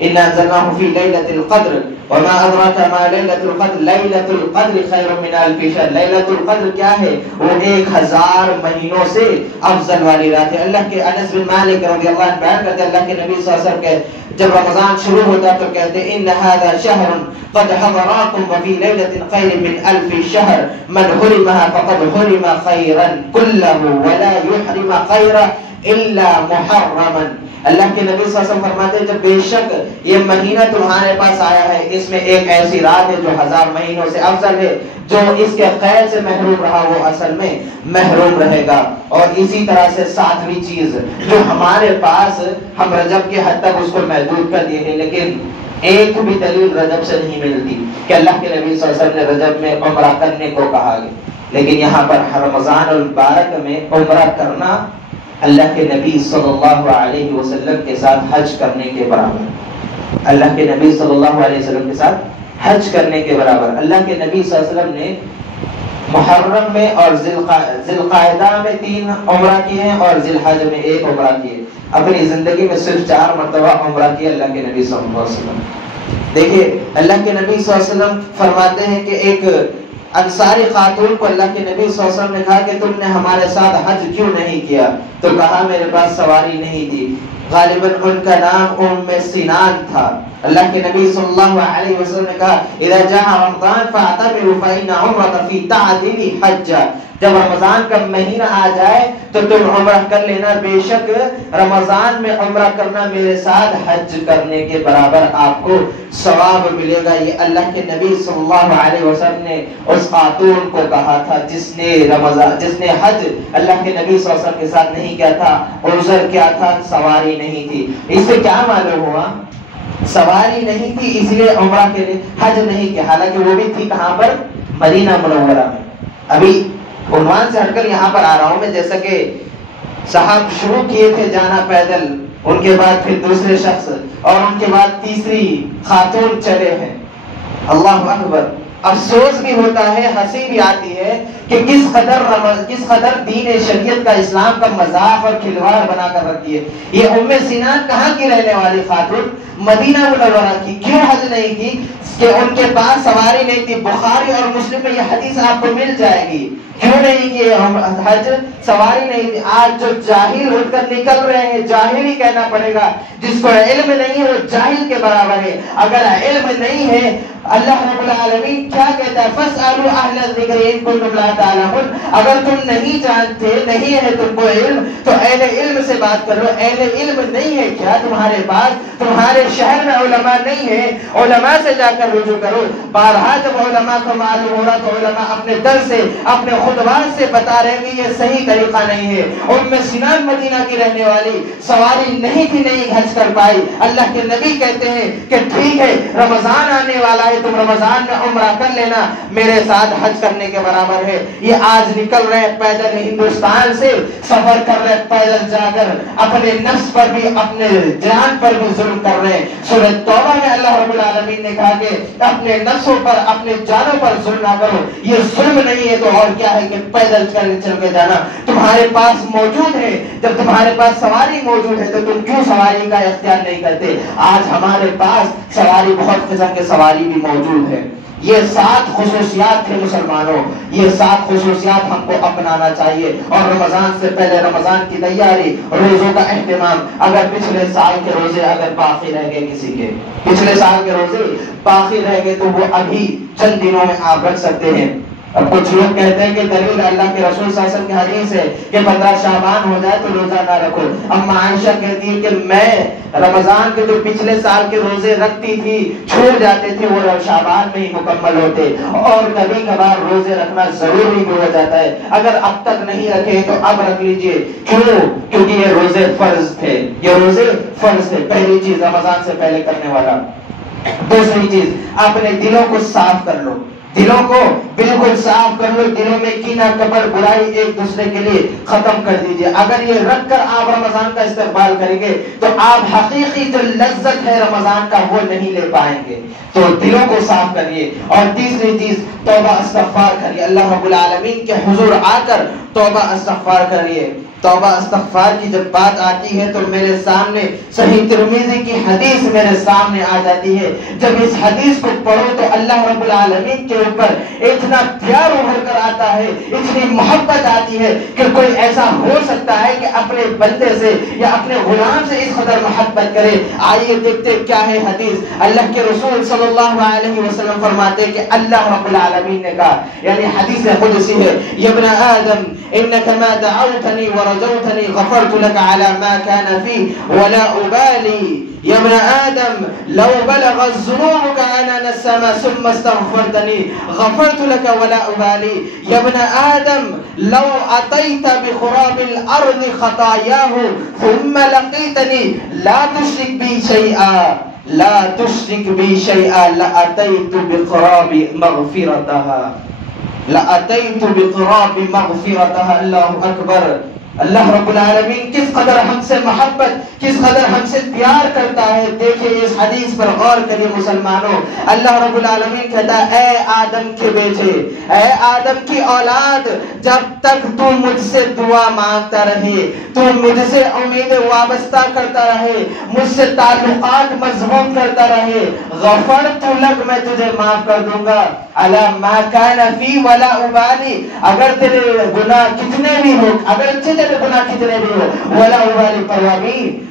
انزلناه في ليلة القدر وما أدراك ما ليلة القدر ليلة القدر خير من ألف شهر۔ ليلة القدر کیا ہے؟ وہ 1000 مہینوں سے افضل والی رات ہے۔ اللہ کے انس بن مالک رضی اللہ عنہ بیان کرتے ہیں، اللہ کے نبی صلی اللہ علیہ وسلم کے جب رمضان شروع ہوتا تو کہتے ہیں ان هذا شهر قد حضراكم وفي ليلة خير من ألف شهر من حرمها فقد حرم خيرا كله ولا يحرم خيرا الا محرما۔ اللہ کے نبی صلی اللہ علیہ وسلم فرماتے ہیں جب بے شک یہ مہینہ تمہارے پاس آیا ہے، اس میں ایک ایسی رات ہے جو 1000 مہینوں سے افضل ہے، جو اس کے خیر سے محروم رہا وہ اصل میں محروم رہے گا۔ اور اسی طرح سے 7ویں چیز جو ہمارے پاس، ہم رجب کے حد تک اس کو محدود کر دیے ہیں، لیکن ایک بھی دلیل رجب سے نہیں ملتی کہ اللہ کے نبی صلی اللہ علیہ وسلم نے رجب میں عمرہ کرنے کو کہا گیا، لیکن یہاں پر رمضان المبارک میں عمرہ کرنا اللہ کے نبی صلی اللہ علیہ وسلم کے ساتھ حج کرنے کے برابر، اللہ کے نبی صلی اللہ علیہ وسلم کے ساتھ حج کرنے کے برابر۔ اللہ کے نبی صلی اللہ علیہ وسلم نے محرم میں اور ذی القعدہ میں 3 عمرہ کیے ہیں اور ذی الحج میں 1 عمرہ کیے، اپنی زندگی میں صرف 4 مرتبہ عمرہ کیا اللہ کے نبی صلی اللہ علیہ وسلم۔ دیکھیے اللہ کے نبی صلی اللہ علیہ وسلم فرماتے ہیں کہ ایک انصاری خاتون کو اللہ کے نبی صلی اللہ علیہ وسلم نے کہا کہ تم نے ہمارے ساتھ حج کیوں نہیں کیا؟ تو کہا میرے پاس سواری نہیں تھی۔ غالباً ان کا نام ام سنان تھا۔ اللہ کے نبی صلی اللہ علیہ وسلم نے کہا اذا جاء رمضان فاعتمروا فإن عمرة في تعدل حجہ، جب رمضان کا مہینہ آ جائے تو تم عمرہ کر لینا، بے شک رمضان میں عمرہ کرنا میرے ساتھ حج کرنے کے برابر آپ کو ثواب ملے گا۔ یہ اللہ کے نبی صلی اللہ علیہ وسلم نے اس خاتون کو کہا تھا جس نے حج اللہ کے نبی صلی اللہ علیہ وسلم کے ساتھ نہیں کیا تھا، عذر کیا تھا، سواری نہیں تھی۔ اس سے کیا معلوم ہوا؟ سواری نہیں تھی اس لیے عمرہ کے لیے حج نہیں کیا، حالانکہ وہ بھی تھی کہاں پر؟ مدینہ منورہ میں۔ ابھی عنوان سے ہٹ کر یہاں پر آ رہا ہوں میں، جیسا کہ صاحب شروع کیے تھے جانا پیدل، ان کے بعد پھر دوسرے شخص اور ان کے بعد تیسری خاتون چلے ہیں۔ اللہ اکبر! افسوس بھی ہوتا ہے، ہنسی بھی آتی ہے کہ کس قدر دین شریعت کا، اسلام کا مذاق اور کھلواڑ بنا کر رکھی ہے۔ یہ ام سنان کہاں کی رہنے والی خاتون؟ مدینہ منورہ کی۔ کیوں حج نہیں کی؟ کہ ان کے پاس سواری نہیں تھی۔ بخاری اور مسلم میں یہ حدیث آپ کو مل جائے گی۔ کیوں نہیں کیے حج؟ سواری نہیں. آج جو جاہل اٹھ کر نکل رہے ہیں, جاہل ہی کہنا پڑے گا. جس کو علم نہیں ہے وہ جاہل کے برابر ہے. اگر علم نہیں ہے, اللہ رب العالمین کیا کہتا ہے, فَاسْأَلُوا أَهْلَ الذِّكْرِ إِن كُنتُمْ لَا تَعْلَمُونَ. اگر تم نہیں جانتے, نہیں ہے تم کو علم, تو اہل علم سے بات کرو. اہل علم نہیں ہے کیا تمہارے پاس؟ تمہارے شہر میں علماء نہیں ہے, علماء سے جا کر رجوع کرو. بارہا جب علماء کو معلوم ہو رہا تو علماء اپنے در سے, اپنے خطبات سے بتا رہے ہیں کہ یہ صحیح طریقہ نہیں ہے. سنان مدینہ کی رہنے والی سواری نہیں تھی, نہیں حج کر پائی. اللہ کے نبی کہتے ہیں کہ ٹھیک ہے, رمضان آنے والا ہے, تم رمضان میں عمرہ کر لینا, میرے ساتھ حج کرنے کے برابر ہے. یہ آج نکل رہے پیدل ہندوستان سے, سفر کر رہے پیدل جا کر, اپنے نفس پر بھی, اپنے جان پر بھی ظلم کر رہے ہیں. سورہ توبہ میں اللہ رب العالمین نے کہا کہ اپنے نفسوں پر, اپنے جانوں پر ظلم نہ کرو. یہ ظلم نہیں ہے تو اور کیا ہے کہ پیدل چل کے جانا تمہارے پاس موجود ہے. جب تمہارے پاس سواری موجود ہے تو تم کیوں سواری کا اختیار نہیں کرتے؟ آج ہمارے پاس سواری, بہت قسم کے سواری بھی موجود ہے. یہ 7 خصوصیات تھے مسلمانوں, یہ 7 خصوصیات ہم کو اپنانا چاہیے. اور رمضان سے پہلے رمضان کی تیاری, روزوں کا اہتمام. اگر پچھلے سال کے روزے اگر باقی رہ گئے, کسی کے پچھلے سال کے روزے باقی رہ گئے, تو وہ ابھی چند دنوں میں آپ رکھ سکتے ہیں. اب کچھ لوگ کہتے ہیں کہ دلیل اللہ کے رسول صلی اللہ علیہ وسلم کی حدیث ہے کہ 15 شعبان ہو جائے تو روزہ نہ رکھو. اما عائشہ کہتی ہے کہ میں رمضان کے جو پچھلے سال کے روزے رکھتی تھی, چھوڑ جاتے تھے, وہ شعبان میں ہی مکمل ہوتے. اور کبھی کبھار روزے رکھنا ضروری بھی ہو جاتا ہے. اگر اب تک نہیں رکھے تو اب رکھ لیجئے. کیوں؟ کیونکہ یہ روزے فرض تھے, یہ روزے فرض تھے. پہلی چیز رمضان سے پہلے کرنے والا. دوسری چیز, اپنے دلوں کو صاف کر لو, دلوں کو بالکل صاف کر لو. دلوں میں کینہ, کپٹ, برائی ایک دوسرے کے لیے ختم کر دیجئے. اگر یہ رکھ کر آپ رمضان کا استقبال کریں گے تو آپ حقیقی جو لذت ہے رمضان کا وہ نہیں لے پائیں گے. تو دلوں کو صاف کریے. اور تیسری چیز, توبہ استغفار کریے. اللہ رب العالمین کے حضور آ کر توبہ استغفار کریے. توبہ استغفار کی جب بات آتی ہے تو میرے سامنے صحیح ترمذی کی حدیث میرے سامنے آ جاتی ہے. جب اس حدیث کو پڑھو تو اللہ رب العالمین کے اوپر اتنا پیار ابھر کر آتا ہے, اتنی محبت آتی ہے کہ کوئی ایسا ہو سکتا ہے کہ اپنے بندے سے یا اپنے غلام سے اس قدر محبت کرے. آئیے دیکھتے کیا ہے حدیث. اللہ کے رسول صلی اللہ علیہ وسلم فرماتے کہ اللہ رب العالمین نے کہا, یعنی حدیث قدسی ہے, یا ابن آدم انک ما دعوتنی ورجوتنی غفرت لك على ما كان فيه ولا أبالي. يا ابن آدم لو بلغت ذنوبك عنان السماء ثم استغفرتني غفرت لك ولا أبالي. يا ابن آدم لو أتيت بخراب الأرض خطاياه ثم لقيتني لا تشرك بي شيئا, لا تشرك بي شيئا لأتيت بقراب مغفرتها, لأتيت بقراب مغفرتها. الله أكبر. اللہ رب العالمین کس قدر ہم سے محبت, کس قدر ہم سے پیار کرتا ہے. دیکھیں اس حدیث پر غور کریے مسلمانوں. اللہ رب العالمین کہتا ہے, اے آدم کے بیٹے, اے آدم کی اولاد, جب تک تو مجھ سے دعا مانگتا رہے, تو مجھ سے امید وابستہ کرتا رہے, مجھ سے تعلقات مضبوط کرتا رہے, غفرت لک, میں تجھے معاف کر دوں گا. علی ما کان فی ولا ابالی, اگر تیرے گناہ کتنے بھی ہو, اگر تیرے گناہ کتنے بھی ہو, ولا ابالی, پرواہ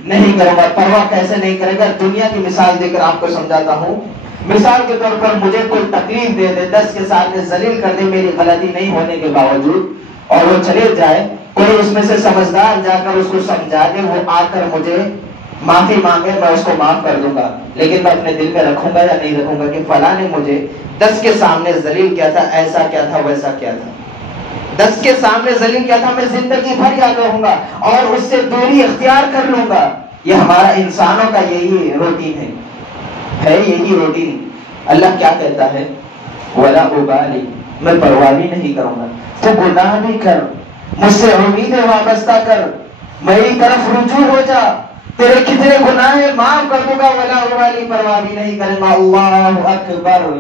نہیں کرے گا. پرواہ کیسے نہیں کرے گا؟ دنیا کی مثال دے کر آپ کو سمجھاتا ہوں. مثال کے طور پر مجھے کوئی تکلیف دے دے, 10 کے سامنے ذلیل کر دے میری غلطی نہیں ہونے کے باوجود, اور وہ چلے جائے, کوئی اس میں سے سمجھدار جا کر اس کو سمجھا دے, وہ آ کر مجھے معافی مانگے, میں اس کو معاف کر دوں گا. لیکن میں اپنے دل میں رکھوں گا یا نہیں رکھوں گا کہ فلاں نے مجھے 10 کے سامنے ذلیل کیا تھا, ایسا کیا تھا, ویسا کیا تھا, 10 کے سامنے ذلیل کیا تھا, میں زندگی بھر یاد رہوں گا اور اس سے دوری اختیار کر لوں گا. یہ ہمارا انسانوں کا یہی روٹین ہے, یہی روٹین. اللہ کیا کہتا ہے, ولا ابالی, میں پرواہ بھی نہیں کروں گا. تو گناہ بھی کر, مجھ سے امیدیں وابستہ کر, میری طرف رجوع ہو جا, تیرے کتنے گناہ ہیں معاف کر دوں گا. ولا ابالی, پرواہ بھی نہیں کروں گا. اللہ اکبر.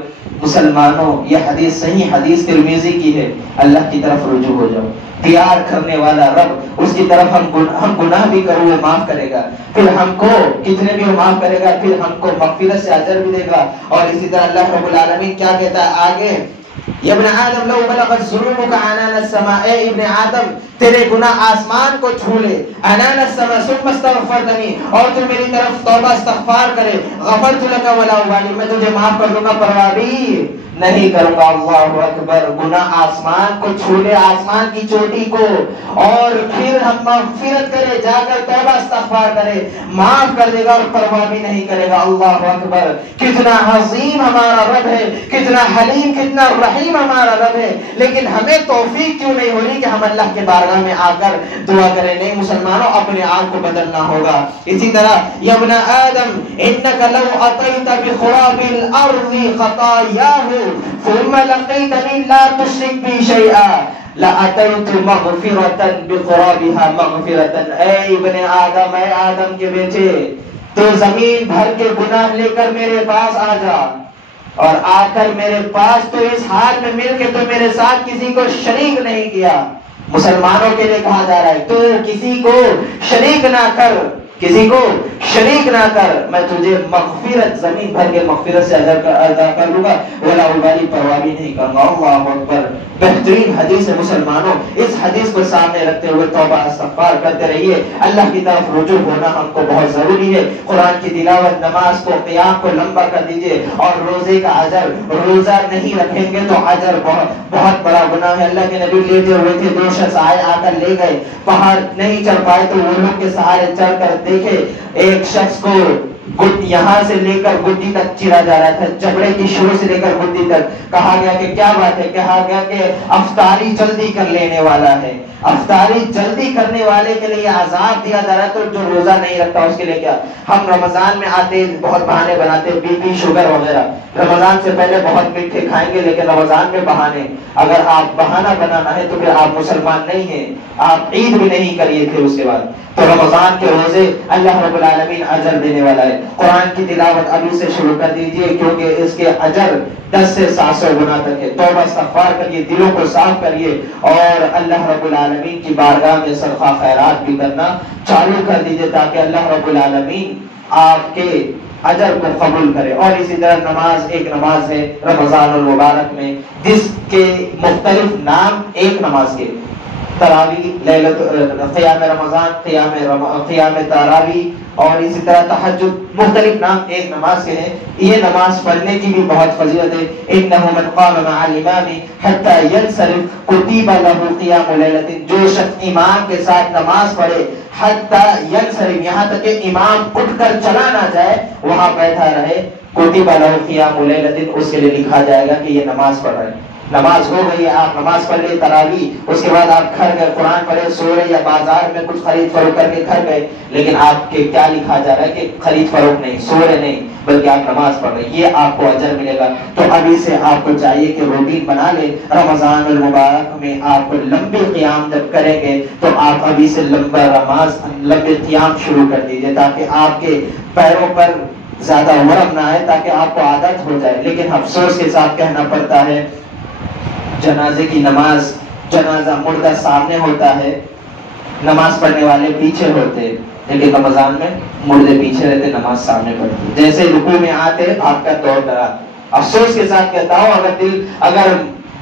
مسلمانوں, یہ حدیث صحیح حدیث ترمذی کی ہے. اللہ کی طرف رجوع ہو جاؤ. پیار کرنے والا رب, اس کی طرف ہم گناہ بھی کرو وہ معاف کرے گا, پھر ہم کو کتنے بھی وہ معاف کرے گا, پھر ہم کو مغفرت سے اجر بھی دے گا. اور اسی طرح اللہ رب العالمین کیا کہتا ہے آگے, یا ابن آدم لو بلغت ذنوبک عنان السماء، اے ابن آدم تیرے گناہ آسمان کو چھو لے، عنان السماء ثم استغفرتنی، اور تو میری طرف توبہ استغفار کرے، غفرت لک ولا ابالی، میں تجھے معاف کر دوں گا پرواہ بھی نہیں کروں گا۔ اللہ اکبر، گناہ آسمان کو چھو لے، آسمان کی چوٹی کو، اور پھر ہم مغفرت کرے، جا کر توبہ استغفار کرے، معاف کر دے گا اور پرواہ بھی نہیں کرے گا۔ اللہ اکبر، کتنا عظیم ہمارا رب ہے، کتنا حلیم، کتنا رحیم ہمارا رب ہے، لیکن ہمیں توفیق کیوں نہیں ہو رہی کہ ہم اللہ کے بارگاہ میں آ کر دعا کریں؟ نہیں مسلمانوں، اپنے آپ کو بدلنا ہوگا۔ اسی طرح یا ابن آدم انک لو اتیت بخراب الارض خطایاہ ثم لقیتنی لا تشرک بی شیئا لَأَتَيْتُ مَغْفِرَةً بِقُرَابِهَا مَغْفِرَةً، اے ابن آدم، اے آدم کے بیٹے، تو زمین بھر کے گناہ لے کر میرے پاس آ جا، اور آ کر میرے پاس تو اس حال میں مل کے تو میرے ساتھ کسی کو شریک نہیں کیا۔ مسلمانوں کے لیے کہا جا رہا ہے تو کسی کو شریک نہ کر، کسی کو شریک نہ کر، میں تجھے مغفرت، زمین بھر کے مغفرت سے ادا کر لوں گا، ولا ابالی، پرواہ بھی نہیں کروں گا۔ اللہ اکبر، بہترین حدیث ہے مسلمانوں، اس حدیث کو سامنے رکھتے ہوئے توبہ استغفار کرتے رہیے، اللہ کی طرف رجوع ہونا ہم کو بہت ضروری ہے۔ قرآن کی تلاوت، نماز کو، قیام کو لمبا کر دیجیے، اور روزے کا اجر، روزہ نہیں رکھیں گے تو اجر بہت بڑا گناہ ہے۔ اللہ کے نبی لیٹے ہوئے تھے، دو شخص آئے، آ کر لے گئے، پہاڑ نہیں چڑھ پائے تو وہ لوگ کے سہارے چڑھ کر دیکھے ایک شخص کو یہاں سے لے کر گدی تک چیرا جا رہا تھا، جبڑے کی شروع سے لے کر گدی تک۔ کہا گیا کہ کیا بات ہے؟ کہا گیا کہ افطاری جلدی کر لینے والا ہے، افطاری جلدی کرنے والے کے لیے عذاب دیا جا رہا ہے، تو جو روزہ نہیں رکھتا اس کے لیے کیا؟ ہم رمضان میں آتے بہت بہانے بناتے، بی پی، شوگر وغیرہ، رمضان سے پہلے بہت میٹھے کھائیں گے، لیکن رمضان میں بہانے، اگر آپ بہانہ بنانا ہے تو پھر آپ مسلمان نہیں ہیں، آپ عید بھی نہیں کریے تھے اس کے بعد۔ تو رمضان کے روزے اللہ رب العالمین اجر دینے والا ہے۔ قرآن کی تلاوت ابھی سے شروع کر دیجئے، کیونکہ اس کے اجر 10 سے 700 گنا تک ہے۔ توبہ استغفار کریے، دلوں کو صاف کریے، اور اللہ رب العالمین کی بارگاہ میں صدقہ خیرات بھی کرنا چالو کر دیجئے، تاکہ اللہ رب العالمین آپ کے اجر کو قبول کرے۔ اور اسی طرح نماز، ایک نماز ہے رمضان المبارک میں جس کے مختلف نام ایک نماز کے، تراویح، قیام رمضان، قیام تراویح، اور اسی طرح تہجد، مختلف نام ایک نماز کے ہیں۔ یہ نماز پڑھنے کی بھی بہت فضیلت ہے۔ انہ من قام مع الامام حتى ينصرف كتب له قیام لیلۃ، جو شخص امام کے ساتھ نماز پڑھے حتى ينصرف، یہاں تک کہ امام اٹھ کر چلا نہ جائے، وہاں بیٹھا رہے، كتب له قیام لیلۃ، اس کے لیے لکھا جائے گا کہ یہ نماز پڑھ رہے ہیں۔ نماز ہو گئی، آپ نماز پڑھ لے تراویح، اس کے بعد آپ گھر گئے، قرآن پڑھے، سو رہے، یا بازار میں کچھ خرید فروخت کر کے گھر گئے، لیکن آپ کے کیا لکھا جا رہا ہے کہ خرید فروخت نہیں، سو رہے نہیں، بلکہ آپ نماز پڑھ رہے، یہ آپ کو اجر ملے گا۔ تو ابھی سے آپ کو چاہیے کہ روٹین بنا لے، رمضان المبارک میں آپ کو لمبی قیام جب کریں گے تو آپ ابھی سے لمبا نماز، لمبے قیام شروع کر دیجیے، تاکہ آپ کے پیروں پر زیادہ ورم نہ آئے، تاکہ آپ کو عادت ہو جائے۔ لیکن افسوس کے ساتھ کہنا پڑتا ہے، جنازے کی نماز، جنازہ مردہ سامنے ہوتا ہے، نماز پڑھنے والے پیچھے ہوتے، لیکن رمضان میں مردے پیچھے رہتے، نماز سامنے پڑھتے، جیسے رکوع میں آتے بھاگ کر دوڑ کر آتے۔ افسوس کے ساتھ کہتا ہوں، اگر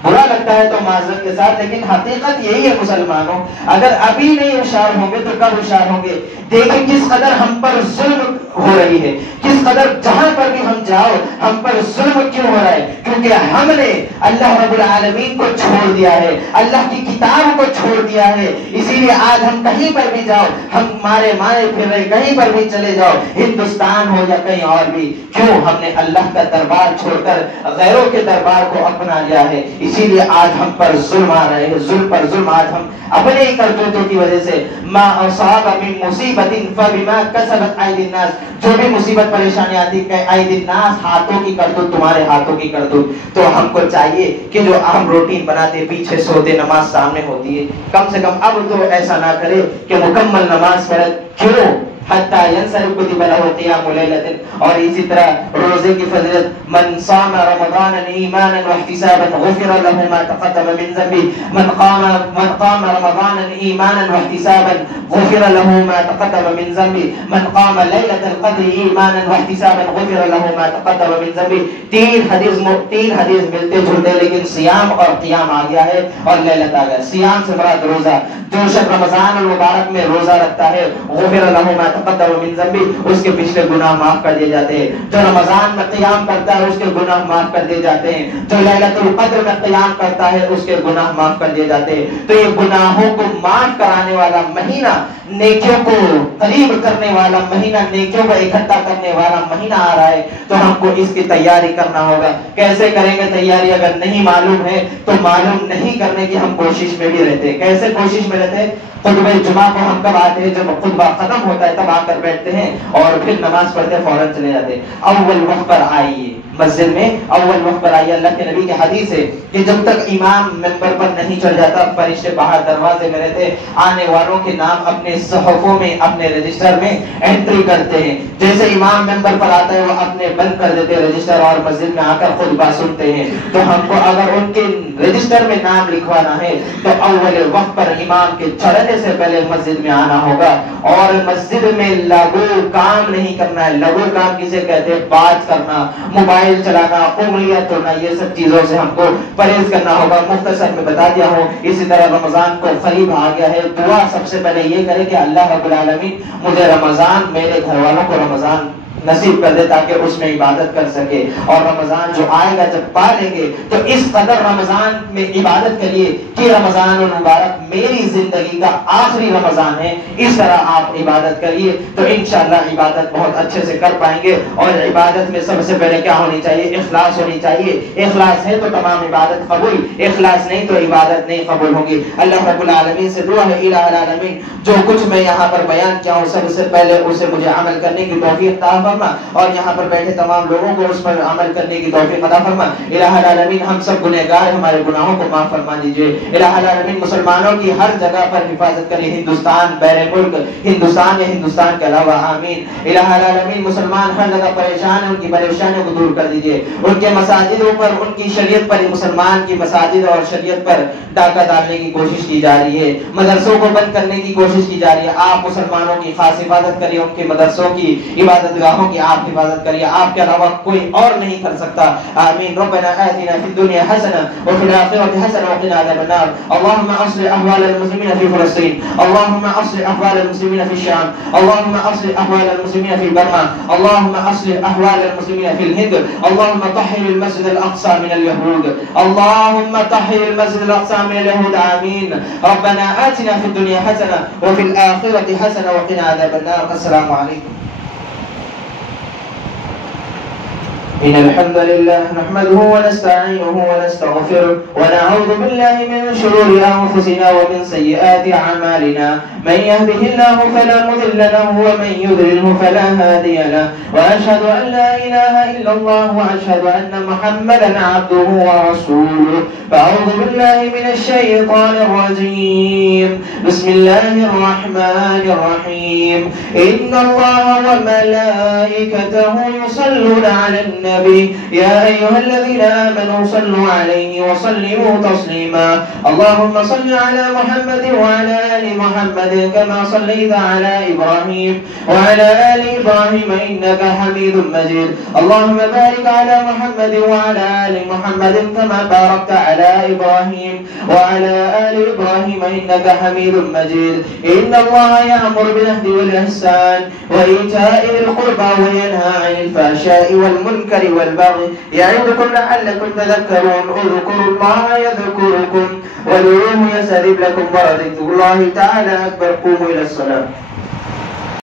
برا لگتا ہے تو معذرت کے ساتھ، لیکن حقیقت یہی ہے مسلمانوں، اگر ابھی نہیں ہوشیار ہوں گے تو کب ہوشیار ہوں گے؟ دیکھیں کس قدر ہم پر ظلم ہو رہی ہے، کس قدر جہاں پر بھی ہم جاؤ ہم پر ظلم کیوں ہو رہا ہے؟ کیونکہ ہم نے اللہ رب العالمین کو چھوڑ دیا ہے، اللہ کی کتاب کو چھوڑ دیا ہے۔ اسی لیے آج ہم کہیں پر بھی جاؤ، ہم مارے پھر رہے، کہیں پر بھی چلے جاؤ، ہندوستان ہو یا کہیں اور بھی، کیوں؟ ہم نے اللہ کا دربار چھوڑ کر غیروں کے دربار کو اپنا لیا ہے۔ اسی لیے آج ہم پر ظلم آ رہے ہیں، ظلم پر ظلم، آج ہم اپنے ہی کرتوتوں کی وجہ سے، ما اصاب من مصیبت فبما کسبت ایدی الناس، جو بھی مصیبت پریشانی آتی ہے ایدی الناس، ہاتھوں کی کرتوت، تمہارے ہاتھوں کی کرتوت۔ تو ہم کو چاہیے کہ جو ہم روٹین بناتے، پیچھے سوتے، نماز سامنے ہوتی ہے، کم سے کم اب تو ایسا نہ کرے کہ مکمل نماز پڑھے۔ کیوں؟ حتى ينصرف كتب له قيام ليلة. اور اسی طرح روزے کی فضیلت من صام رمضان ایمانا واحتسابا غفر له ما تقدم من ذنبه. من قام رمضان ایمانا واحتسابا غفر له ما تقدم من ذنبه. من قام ليلة القدر ایمانا واحتسابا غفر له ما تقدم من ذنبه. تین حدیث ملتے جلتے، لیکن سیام اور قیام آ گیا ہے اور لیلت آ گیا. سیام سے مراد روزہ. جو شخص رمضان المبارک میں روزہ رکھتا ہے غفر له ما تقدم من ذنبه، اس کے پچھلے گناہ معاف کر دیے جاتے ہیں. جو رمضان میں قیام کرتا ہے اس کے گناہ معاف کر دیے جاتے ہیں. جو لیلۃ القدر میں قیام کرتا ہے اس کے گناہ معاف کر دیے جاتے ہیں. تو یہ گناہوں کو معاف کرانے والا مہینہ، نیکیوں کو قریب کرنے والا مہینہ، نیکیوں کو اکٹھا کرنے والا مہینہ آ رہا ہے. تو ہم کو اس کی تیاری کرنا ہوگا. کیسے کریں گے تیاری؟ اگر نہیں معلوم ہے تو معلوم نہیں کرنے کی ہم کوشش میں بھی رہتے ہیں. کیسے کوشش میں رہتے ہیں؟ خطبہ جمعہ کو ہم کب آتے ہیں؟ جب خطبہ ختم ہوتا ہے تب آ کر بیٹھتے ہیں اور پھر نماز پڑھتے ہیں، فوراً چلے جاتے ہیں. اول وقت پر آئیے مسجد میں، اول وقت پر آئیے. اللہ کے نبی کی حدیث ہے کہ جب تک امام ممبر پر نہیں چڑھ جاتا فرشتے باہر دروازے میں رہتے، آنے والوں کے نام اپنے صحفوں میں، اپنے رجسٹر میں انٹری کرتے ہیں. جیسے امام ممبر پر آتا ہے وہ اپنے بند کر دیتے رجسٹر اور مسجد میں آ کر خطبہ سنتے ہیں. تو ہم کو اگر ان کے رجسٹر میں نام لکھوانا ہے تو اول وقت پر امام کے چڑھنے سے پہلے مسجد میں آنا ہوگا. اور مسجد میں لغو کام نہیں کرنا ہے. لغو کام کسے کہتے ہیں؟ بات کرنا، موبائل چلانا، انگلیاں توڑنا، یہ سب چیزوں سے ہم کو پرہیز کرنا ہوگا. مختصر میں بتا دیا ہوں. اسی طرح رمضان کو قریب آ گیا ہے. دعا سب سے پہلے یہ کرے کہ اللہ رب العالمین مجھے رمضان، میرے گھر والوں کو رمضان نصیب کر دے تاکہ اس میں عبادت کر سکے. اور رمضان جو آئے گا جب پا لیں گے تو اس قدر رمضان میں عبادت کریے کہ رمضان المبارک میری زندگی کا آخری رمضان ہے. اس طرح آپ عبادت کریے تو انشاءاللہ عبادت بہت اچھے سے کر پائیں گے. اور عبادت میں سب سے پہلے کیا ہونی چاہیے؟ اخلاص ہونی چاہیے. اخلاص ہے تو تمام عبادت قبول، اخلاص نہیں تو عبادت نہیں قبول ہوگی. اللہ رب العالمین سے دعا ہے الہ العالمین جو کچھ میں یہاں پر بیان کیا ہوں سب سے پہلے اسے مجھے عمل کرنے کی توفیق عطا فرما، اور یہاں پر بیٹھے تمام لوگوں کو اس پر عمل کرنے کی توفیق عطا فرما. الہ العالمین ہم سب گنہگار، ہمارے گناہوں کو معاف فرما دیجیے. الہ العالمین مسلمانوں کی ہر جگہ پر حفاظت کرے، ہندوستان، بحر ملک، ہندوستان یا ہندوستان کے علاوہ، آمین. الہ العالمین مسلمان ہر جگہ پریشان ہیں، ان کی پریشانیوں کو دور کر دیجیے. ان کے مساجدوں پر، ان کی شریعت پر، مسلمان کی مساجد اور شریعت پر ڈاکہ ڈالنے کی کوشش کی جا رہی ہے، مدرسوں کو بند کرنے کی کوشش کی جا رہی ہے. آپ مسلمانوں کی خاص حفاظت کریے، ان کے مدرسوں کی، عبادت گاہوں کی آپ حفاظت کریے. آپ کے علاوہ کوئی اور نہیں کر سکتا. آمین. ربنا آتنا فی الدنیا حسنہ وفی الآخرۃ حسنہ وقنا عذاب النار. اللهم اصلح احوال المسلمین فی فلسطین. اللهم اصلح احوال المسلمین فی الشام. اللهم اصلح احوال المسلمین فی برما. اللهم اصلح احوال المسلمین فی الهند. اللهم طهر المسجد الاقصى من اليهود. اللهم طهر المسجد الاقصى من اليهود. آمین. ربنا آتنا فی الدنیا حسنہ وفی الآخرۃ حسنہ وقنا عذاب النار. السلام علیکم. إن الحمد لله نحمده ونستعينه ونستغفره ونعوذ بالله من شرور أنفسنا ومن سيئات أعمالنا. من يهده الله فلا مضل له ومن يضلله فلا هادي له. وأشهد أن لا إله إلا الله وأشهد أن محمدا عبده ورسوله. فأعوذ بالله من الشيطان الرجيم. بسم الله الرحمن الرحيم. إن الله وملائكته يصلون على النبي يا أيها الذين آمنوا صلوا عليه وسلموا تسليما. اللهم صل على محمد وعلى آل محمد كما صليت على إبراهيم وعلى آل إبراهيم إنك حميد مجيد. اللهم بارك على محمد وعلى آل محمد كما باركت على إبراهيم وعلى آل إبراهيم إنك حميد مجيد. إن الله يأمر بالعدل والإحسان وإيتاء ذي القربى وينهى عن الفحشاء والمنكر والبغي يعظكم لعلكم تذكرون. اذكروا الله يذكركم وادعوه يستجب لكم ولذكر الله تعالى أكبر. قوموا إلى الصلاة.